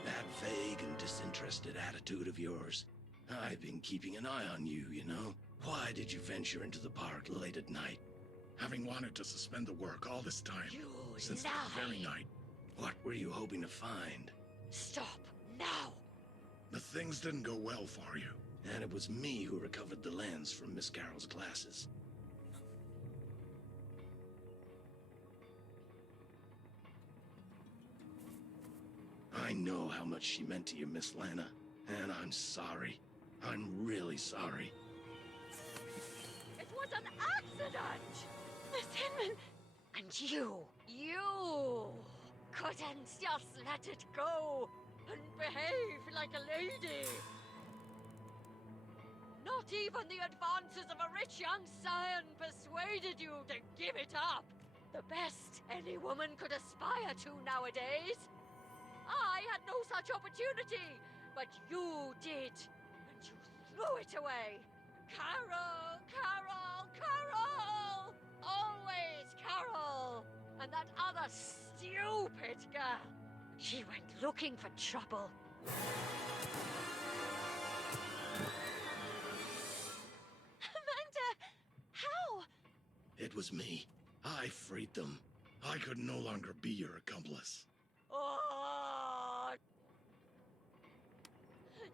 That vague and disinterested attitude of yours. I've been keeping an eye on you, you know. Why did you venture into the park late at night? Having wanted to suspend the work all this time. Since that very night. What were you hoping to find? Stop, now! The things didn't go well for you. And it was me who recovered the lens from Miss Carole's glasses. I know how much she meant to you, Miss Lana. And I'm sorry. I'm really sorry. an accident! Miss Hinman! And you couldn't just let it go and behave like a lady. Not even the advances of a rich young scion persuaded you to give it up. The best any woman could aspire to nowadays. I had no such opportunity, but you did, and you threw it away. Carole, Carole, Carole! Always Carole! And that other stupid girl, she went looking for trouble. Amanda! How? It was me. I freed them. I could no longer be your accomplice. Oh!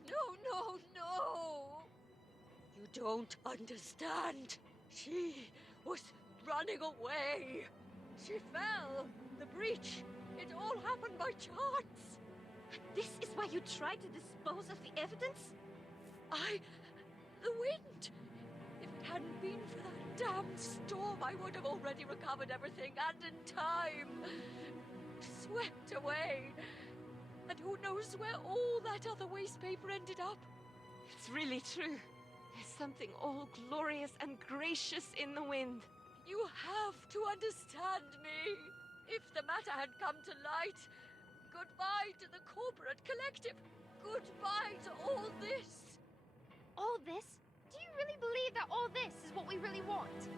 No, no! You don't understand. She was running away. She fell. The breach. It all happened by chance. This is why you tried to dispose of the evidence? The wind. If it hadn't been for that damned storm, I would have already recovered everything, and in time. Swept away. And who knows where all that other waste paper ended up? It's really true. There's something all glorious and gracious in the wind. You have to understand me. If the matter had come to light, goodbye to the corporate collective. Goodbye to all this. All this? Do you really believe that all this is what we really want?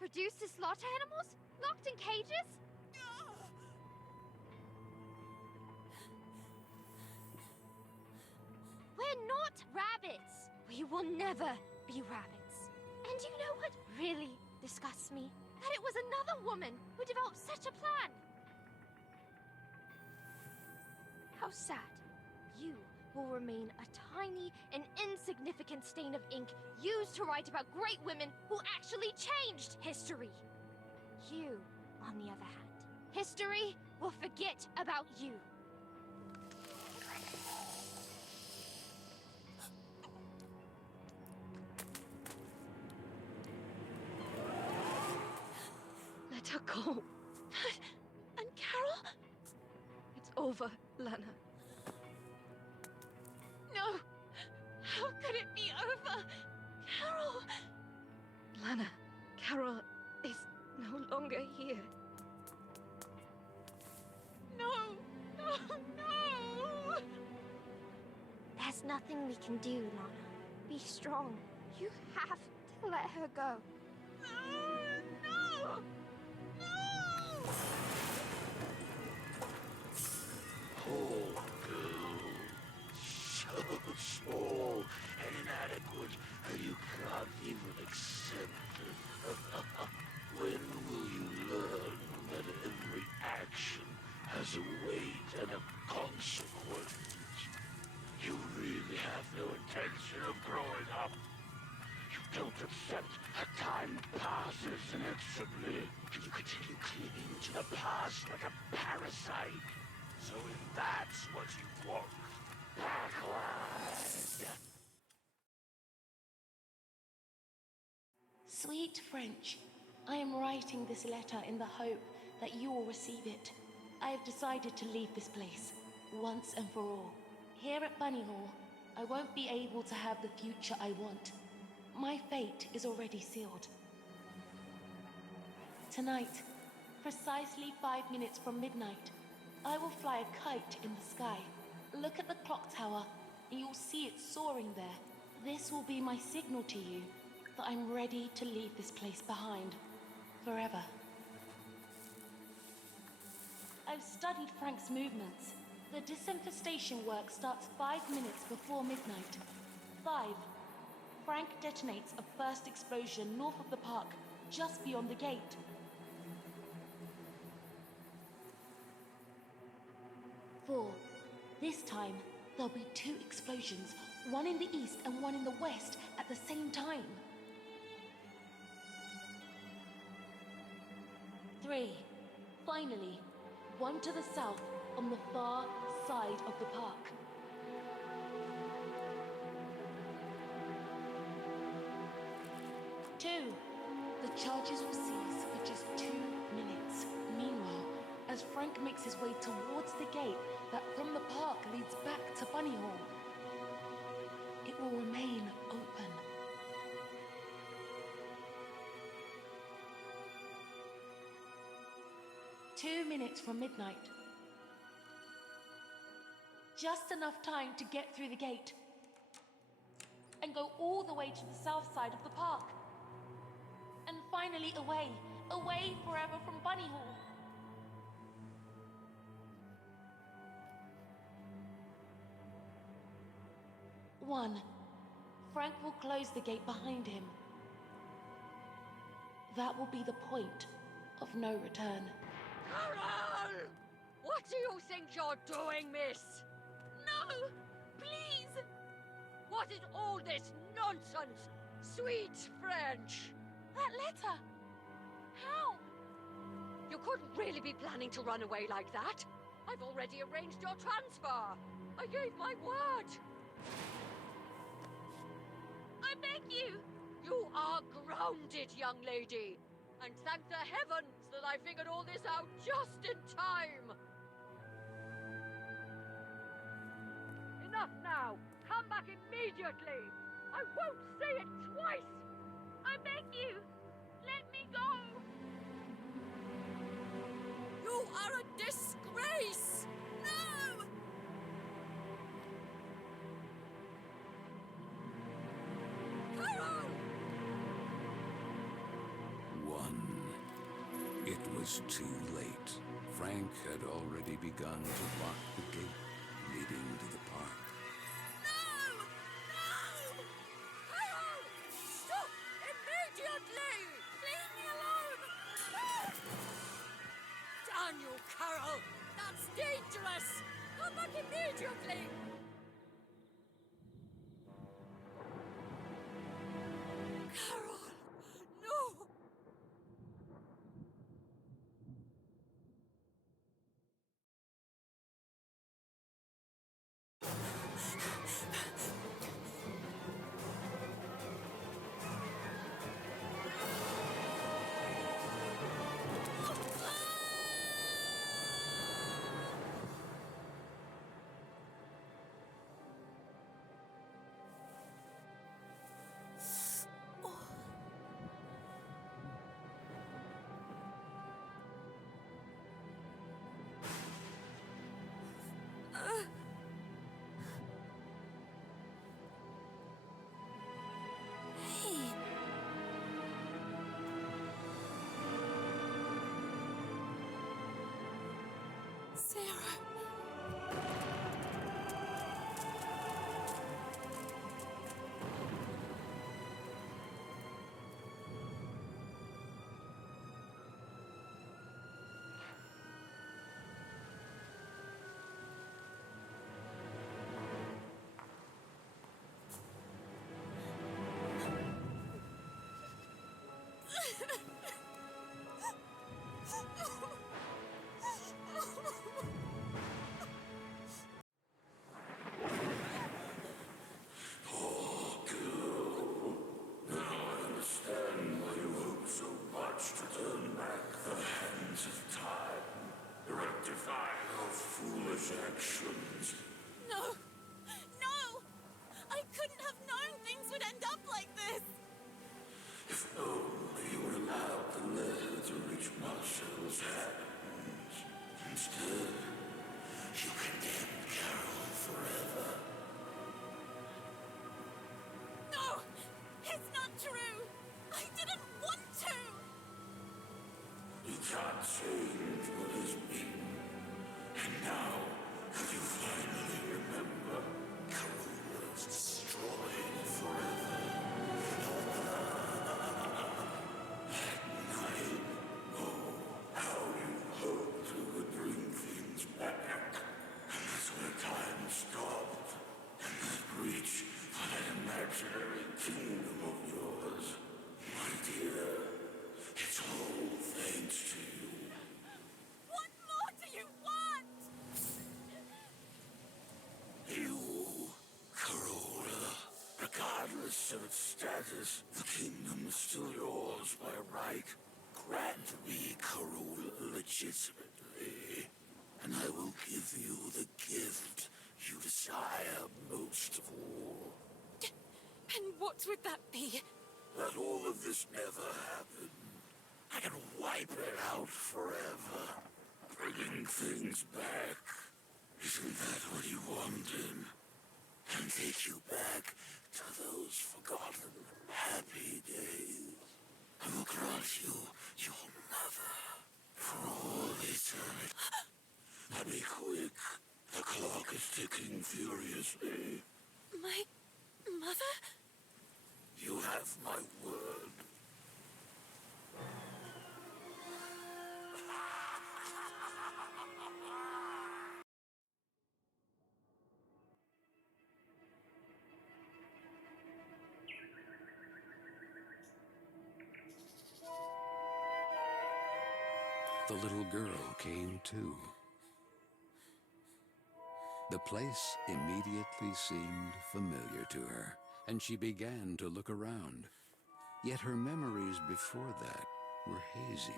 Reduced to slaughter animals? Locked in cages? We're not rabbits! We will never be rabbits. And you know what really disgusts me? That it was another woman who developed such a plan. How sad. You will remain a tiny and insignificant stain of ink used to write about great women who actually changed history. You, on the other hand, history will forget about you. Let her go. And Carole? It's over, Lana. No! How could it be over? Carole! Lana, Carole is no longer here. No! No! No! There's nothing we can do, Lana. Be strong. You have to let her go. No! No! Poor girl. So small and inadequate that you can't even accept it. When will you learn that every action has a weight and a consequence? You really have no intention of growing up. You don't accept that time passes inexorably. You continue clinging to the past like a parasite. So if that's what you want, backward! Sweet French, I am writing this letter in the hope that you will receive it. I have decided to leave this place, once and for all. Here at Bunny Hall, I won't be able to have the future I want. My fate is already sealed. Tonight, precisely 5 minutes from midnight, I will fly a kite in the sky. Look at the clock tower, and you'll see it soaring there. This will be my signal to you that I'm ready to leave this place behind, forever. I've studied Frank's movements. The disinfestation work starts 5 minutes before midnight. 5. Frank detonates a first explosion north of the park, just beyond the gate. 4. This time, there'll be 2 explosions, one in the east and one in the west at the same time. 3. Finally, one to the south on the far side of the park. Charges will cease for just 2 minutes. Meanwhile, as Frank makes his way towards the gate that from the park leads back to Bunny Hall, it will remain open. "2 minutes from midnight. Just enough time to get through the gate and go all the way to the south side of the park. And finally away forever from Bunny Hall." One, Frank will close the gate behind him. That will be the point of no return. Carole! What do you think you're doing, miss? No! Please! What is all this nonsense? Sweet French! That letter! How? You couldn't really be planning to run away like that. I've already arranged your transfer. I gave my word. I beg you! You are grounded, young lady. And thank the heavens that I figured all this out just in time. Enough now. Come back immediately. I won't say it twice. I beg you! Let me go! You are a disgrace! No! Carole! It was too late. Frank had already begun to lock the gate leading to the park. No! No! Carole! Stop immediately! Leave me alone! Damn you, Carole! That's dangerous! Come back immediately! Carole! No! Actions. No! No! I couldn't have known things would end up like this! If only you were allowed the letter to reach Marcel's hands. Instead, you condemned Carole forever. No! It's not true! I didn't want to! You can't change what has been. And now, could you finally remember Corolla's destroyed forever? That night, oh, how you hoped you would bring things back. And that's where time stopped. And that breach for that imaginary kingdom of yours. My dear, it's all thanks to you. What more do you want? You, Corolla, regardless assert status. The kingdom is still yours by right. Grant me Carole legitimately, and I will give you the gift you desire most of all. And what would that be? That all of this never happened. I can wipe it out forever. Bringing things back. Isn't that what you wanted? And take you back to those forgotten happy days. I will grant you your mother for all eternity. Now be quick. The clock is ticking furiously. My mother? You have my word. The little girl came too. The place immediately seemed familiar to her, and she began to look around. Yet her memories before that were hazy,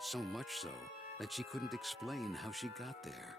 so much so that she couldn't explain how she got there.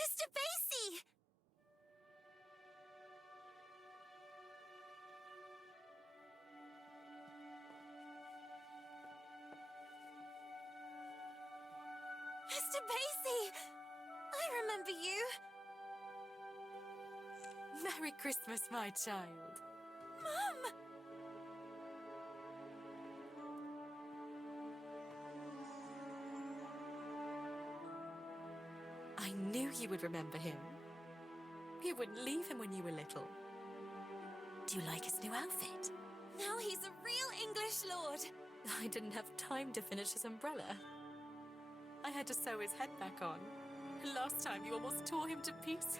Mr. Basie! Mr. Basie! I remember you. Merry Christmas, my child. Mum! I knew you would remember him. You wouldn't leave him when you were little. Do you like his new outfit? Now he's a real English lord. I didn't have time to finish his umbrella. I had to sew his head back on. Last time you almost tore him to pieces.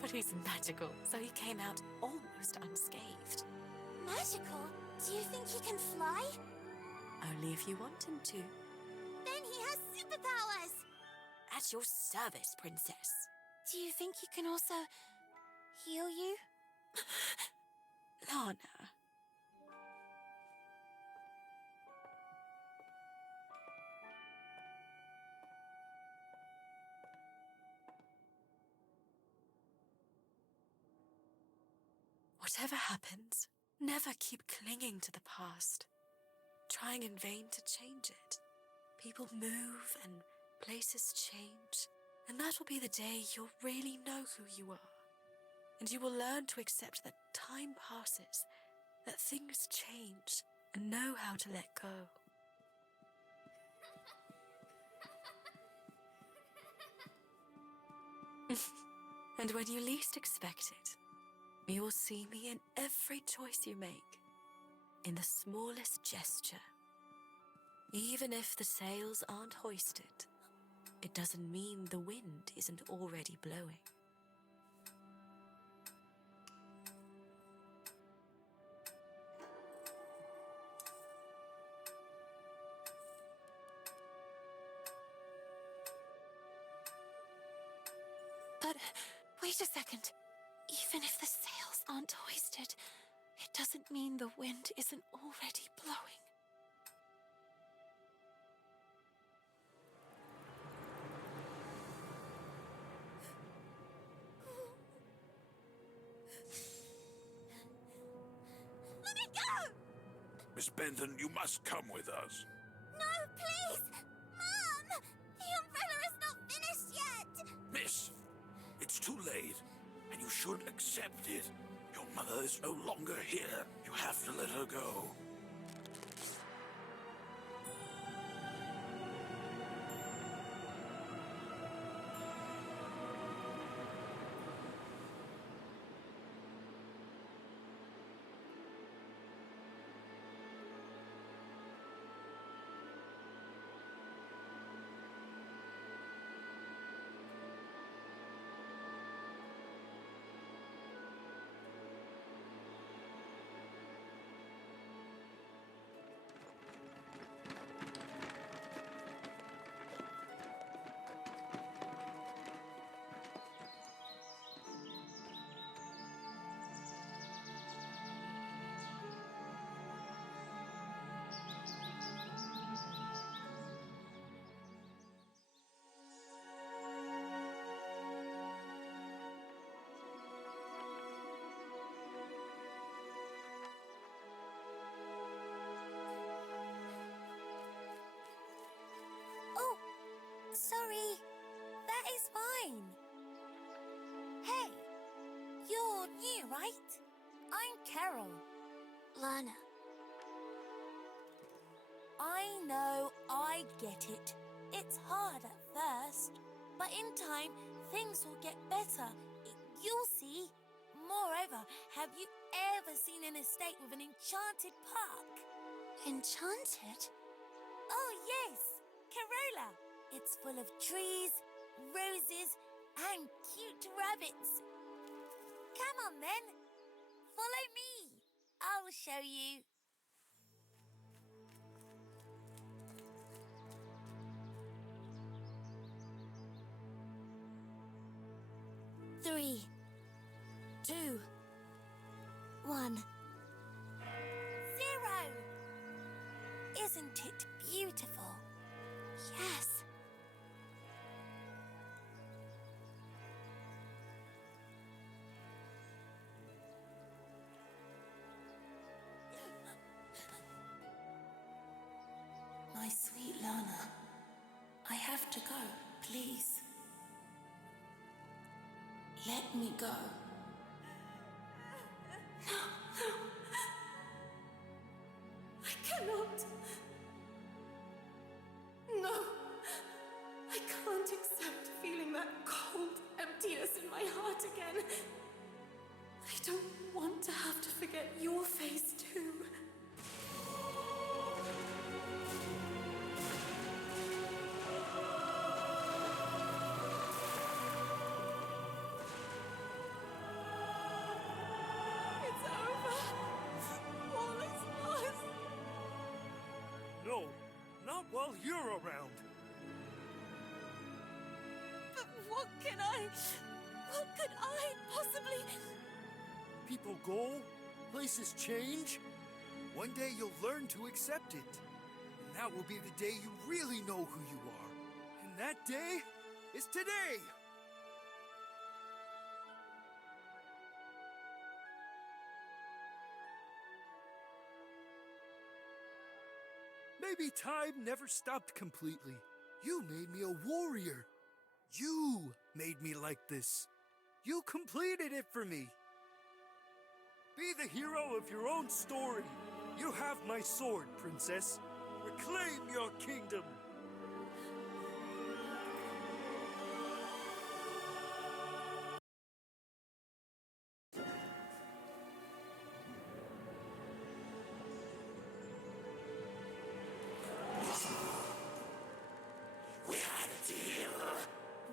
But he's magical, so he came out almost unscathed. Magical? Do you think he can fly? Only if you want him to. Then he has superpowers! At your service, princess. Do you think he can also heal you? Lana. Whatever happens, never keep clinging to the past, trying in vain to change it. People move and places change, and that will be the day you'll really know who you are. And you will learn to accept that time passes, that things change, and know how to let go. And when you least expect it, you will see me in every choice you make, in the smallest gesture. Even if the sails aren't hoisted, it doesn't mean the wind isn't already blowing. But wait a second. Even if the sails aren't hoisted, it doesn't mean the wind isn't already blowing. Let me go! Miss Benton, you must come with us. No, please! Mom! The umbrella is not finished yet! Miss, it's too late, and you should accept it. Your mother is no longer here. You have to let her go. Oh, sorry. That is fine. Hey, you're new, right? I'm Carole. Lana. I know, I get it. It's hard at first, but in time, things will get better. You'll see. Moreover, have you ever seen an estate with an enchanted park? Enchanted? Oh, yes. Corolla. It's full of trees, roses, and cute rabbits. Come on then, follow me. I'll show you. 3, 2, 1, 0. Isn't it beautiful? Yes. My sweet Lana, I have to go, please. Let me go. No, no. I cannot. No. I can't accept feeling that cold emptiness in my heart again. I don't want to have to forget your face too. No, not while you're around. But what could I possibly... People go, places change. One day you'll learn to accept it. And that will be the day you really know who you are. And that day is today! Maybe time never stopped completely. You made me a warrior. You made me like this. You completed it for me. Be the hero of your own story. You have my sword, princess. Reclaim your kingdom.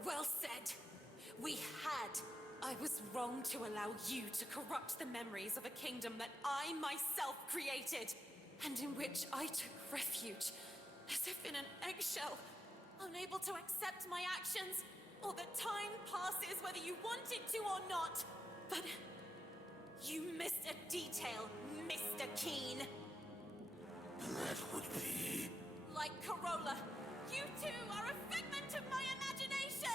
Well said. We had. I was wrong to allow you to corrupt the memories of a kingdom that I myself created, and in which I took refuge, as if in an eggshell, unable to accept my actions, or that time passes whether you want it to or not. But you missed a detail, Mr. Keen. That would be... Like Corolla, you too are a figment of my imagination!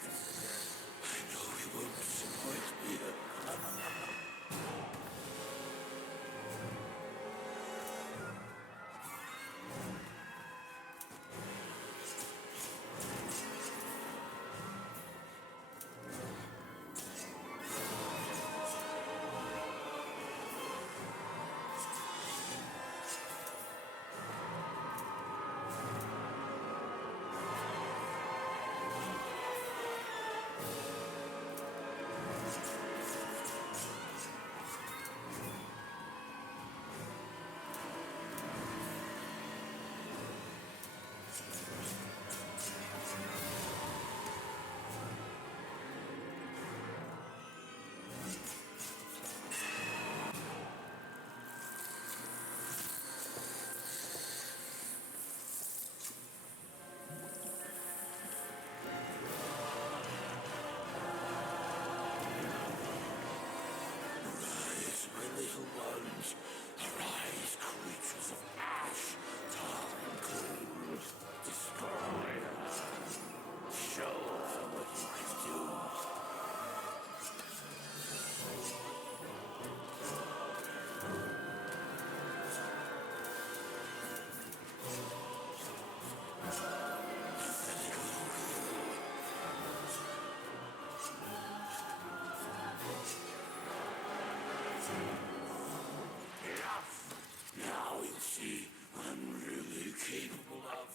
I know he won't disappoint me. Arise, my little ones. Arise, creatures of ash, tar, and cold. Destroy her. Show her what you can do. Enough! Now you'll see what I'm really capable of.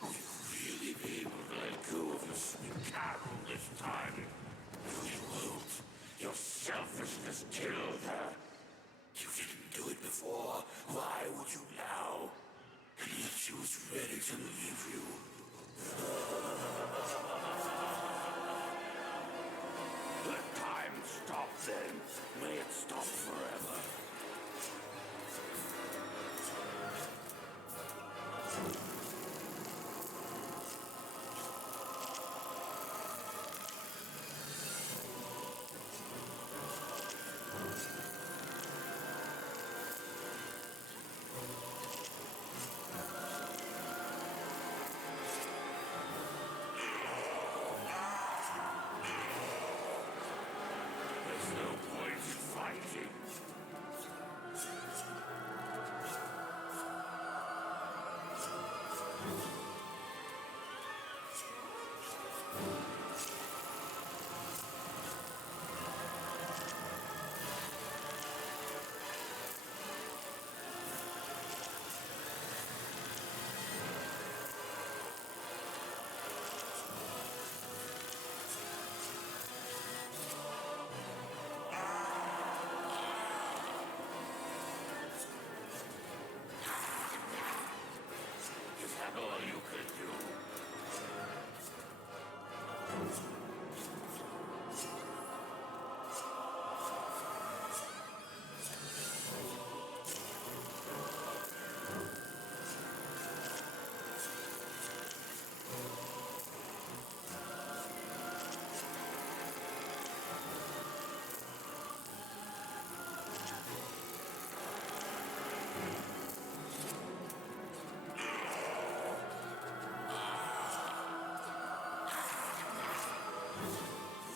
Will you really be able to let go of your sweet Carole this time? No, you won't. Your selfishness killed her. You didn't do it before. Why would you now? And yet she was ready to leave you. Let time stop then. May it stop forever. There's no point in fighting. Is that all you could do?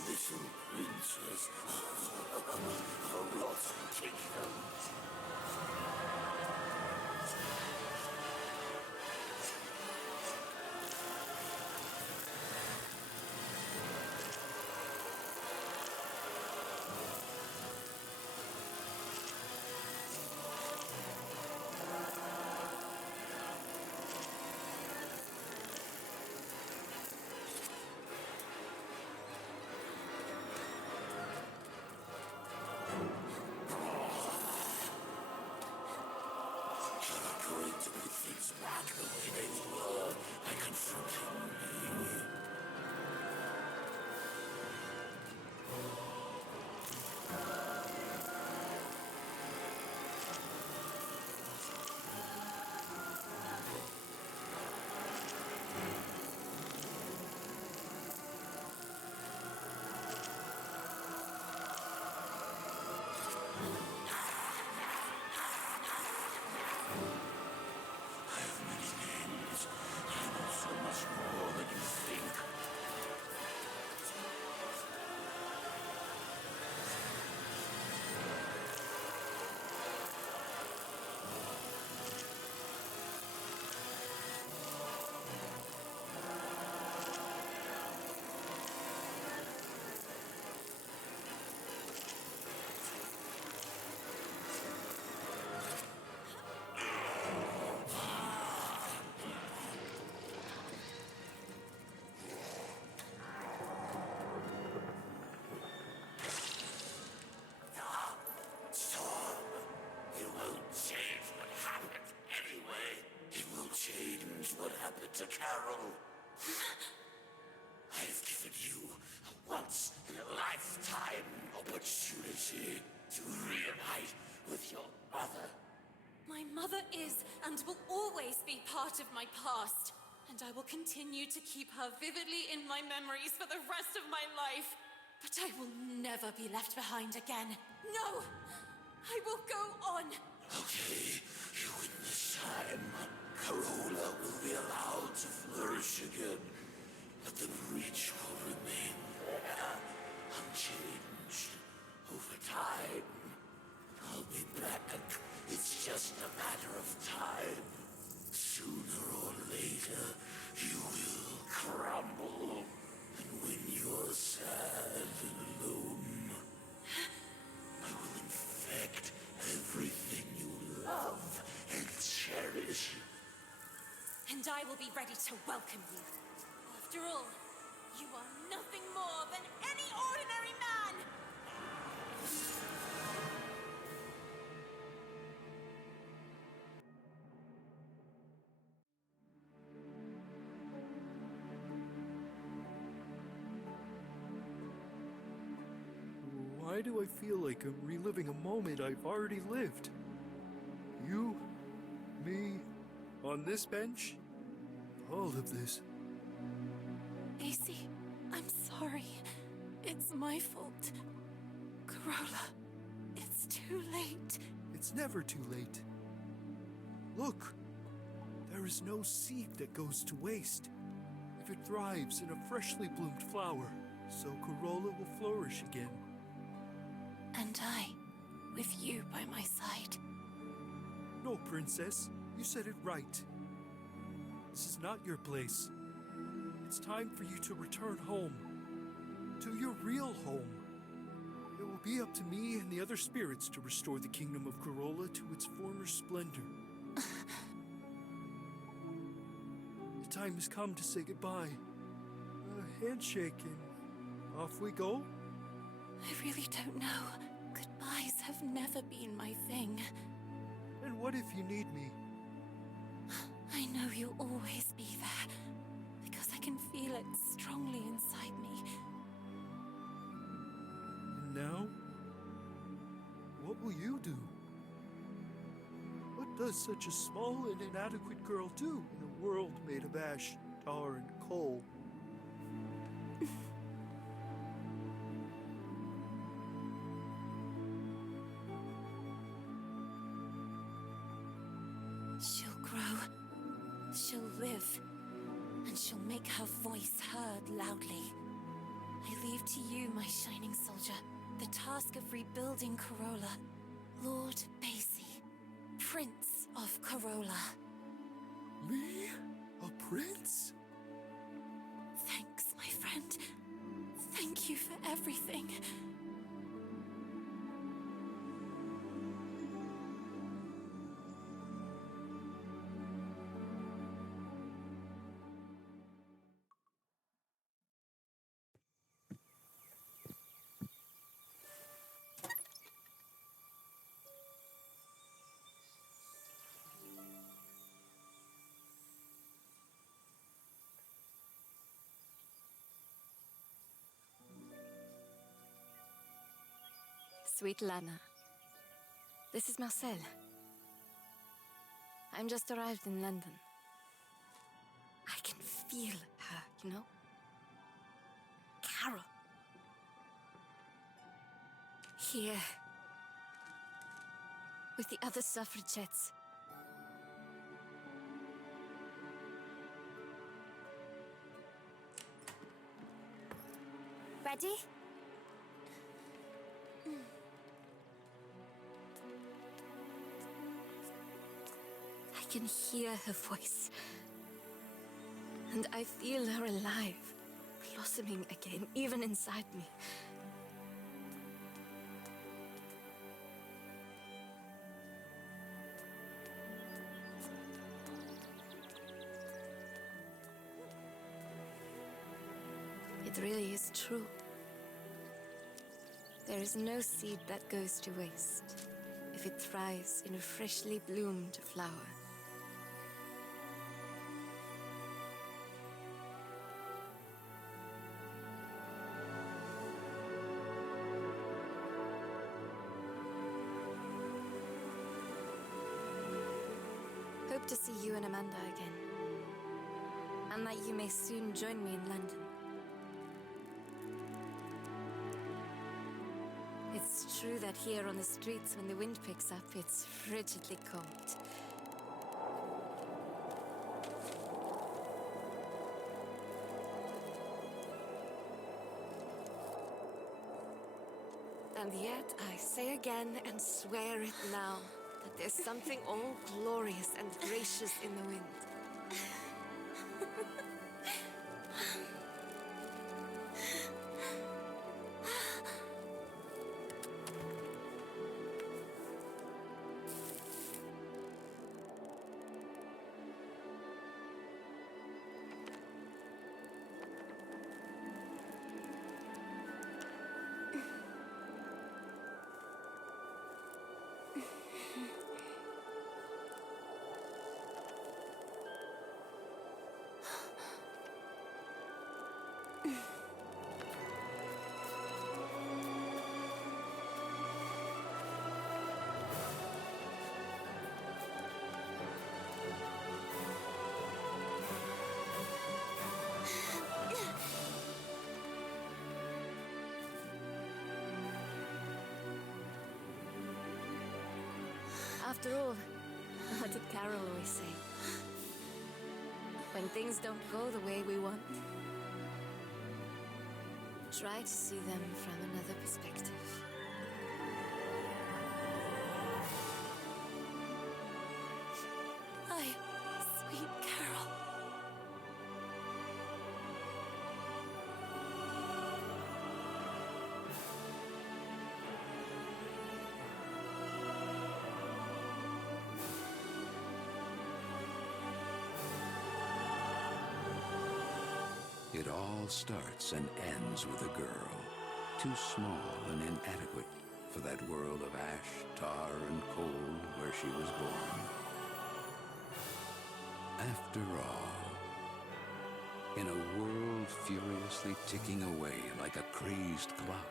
Little princess. A rotten kingdom. Going to put things back the way they were by confronting me. I have many names. avenge what happened to Carole. I've given you a once-in-a-lifetime opportunity to reunite with your mother. My mother is and will always be part of my past, and I will continue to keep her vividly in my memories for the rest of my life. But I will never be left behind again. No! I will go on! Okay, you win this time. Corolla will be allowed to flourish again, but the breach will remain there, unchanged. Over time, I'll be back. It's just a matter of time. Sooner or later, you will crumble. And when you're sad and alone, I will infect everything you love and cherish. And I will be ready to welcome you. After all, you are nothing more than any ordinary man! Why do I feel like I'm reliving a moment I've already lived? You, me, on this bench? All of this. AC, I'm sorry. It's my fault. Corolla, it's too late. It's never too late. Look, there is no seed that goes to waste. If it thrives in a freshly bloomed flower, so Corolla will flourish again. And I, with you by my side. No, Princess, you said it right. This is not your place. It's time for you to return home. To your real home. It will be up to me and the other spirits to restore the kingdom of Corolla to its former splendor. The time has come to say goodbye. A handshake and off we go? I really don't know. Goodbyes have never been my thing. And what if you need me? I know you'll always be there, because I can feel it strongly inside me. And now? What will you do? What does such a small and inadequate girl do in a world made of ash, tar, and coal? She'll grow, she'll live, and she'll make her voice heard loudly. I leave to you, my shining soldier, the task of rebuilding Corolla. Lord Basie, Prince of Corolla. Me? A prince? Thanks, my friend. Thank you for everything. Sweet Lana. This is Marcel. I'm just arrived in London. I can feel her, you know? Carole. Here. With the other suffragettes. Ready? I can hear her voice. And I feel her alive, blossoming again, even inside me. It really is true. There is no seed that goes to waste if it thrives in a freshly bloomed flower. hope to see you and Amanda again. And that you may soon join me in London. It's true that here on the streets, when the wind picks up, it's frigidly cold. And yet, I say again and swear it now, that there's something all glorious and gracious in the wind. After all, what did Carole always say? When things don't go the way we want, try to see them from another perspective. My sweet Carole. It all starts and ends with a girl, too small and inadequate for that world of ash, tar, and coal where she was born. After all, in a world furiously ticking away like a crazed clock,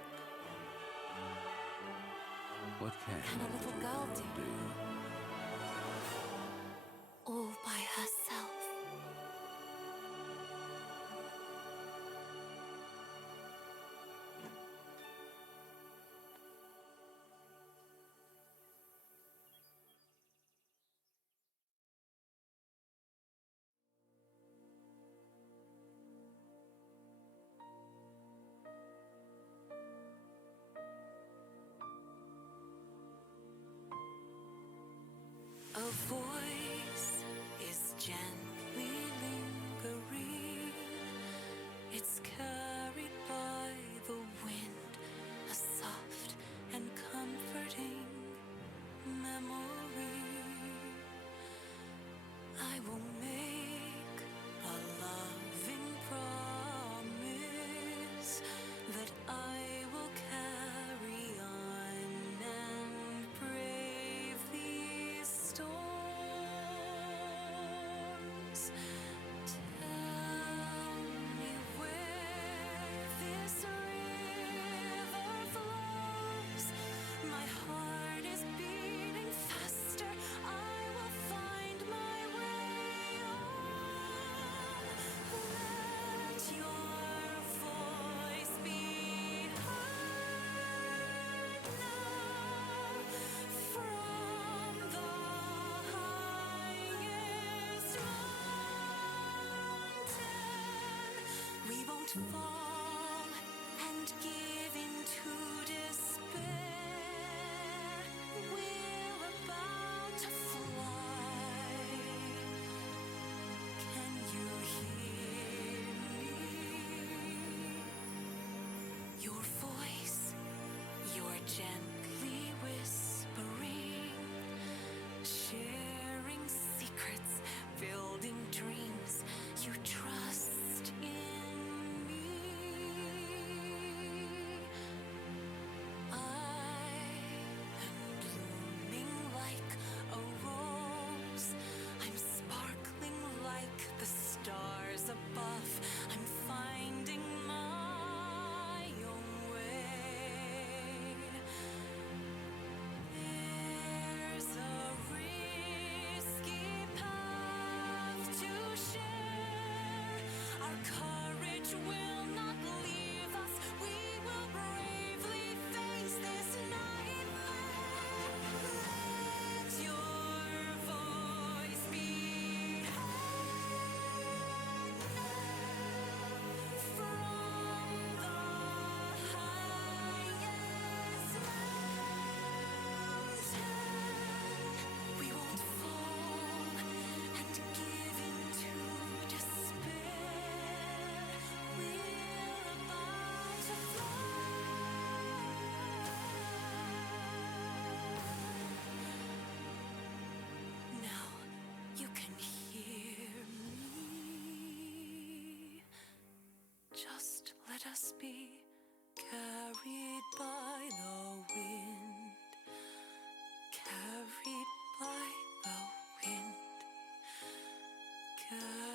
what can a little girl do? All by herself. A voice is gently lingering. It's carried by the wind, a soft and comforting memory. I will make a loving promise that I will carry on and brave these storms. Tell me where this river flows. My heart is beating faster. I will find my way on. Let your voice be heard now from the highest mountain. We won't fall and give into despair. We're about to fly. Can you hear me? Your voice, you're gently whispering, sharing secrets, building dreams. You trust in me. I am blooming like a rose. I'm sparkling like the stars above. I'm finding my own way. just be carried by the wind, carried by the wind, carried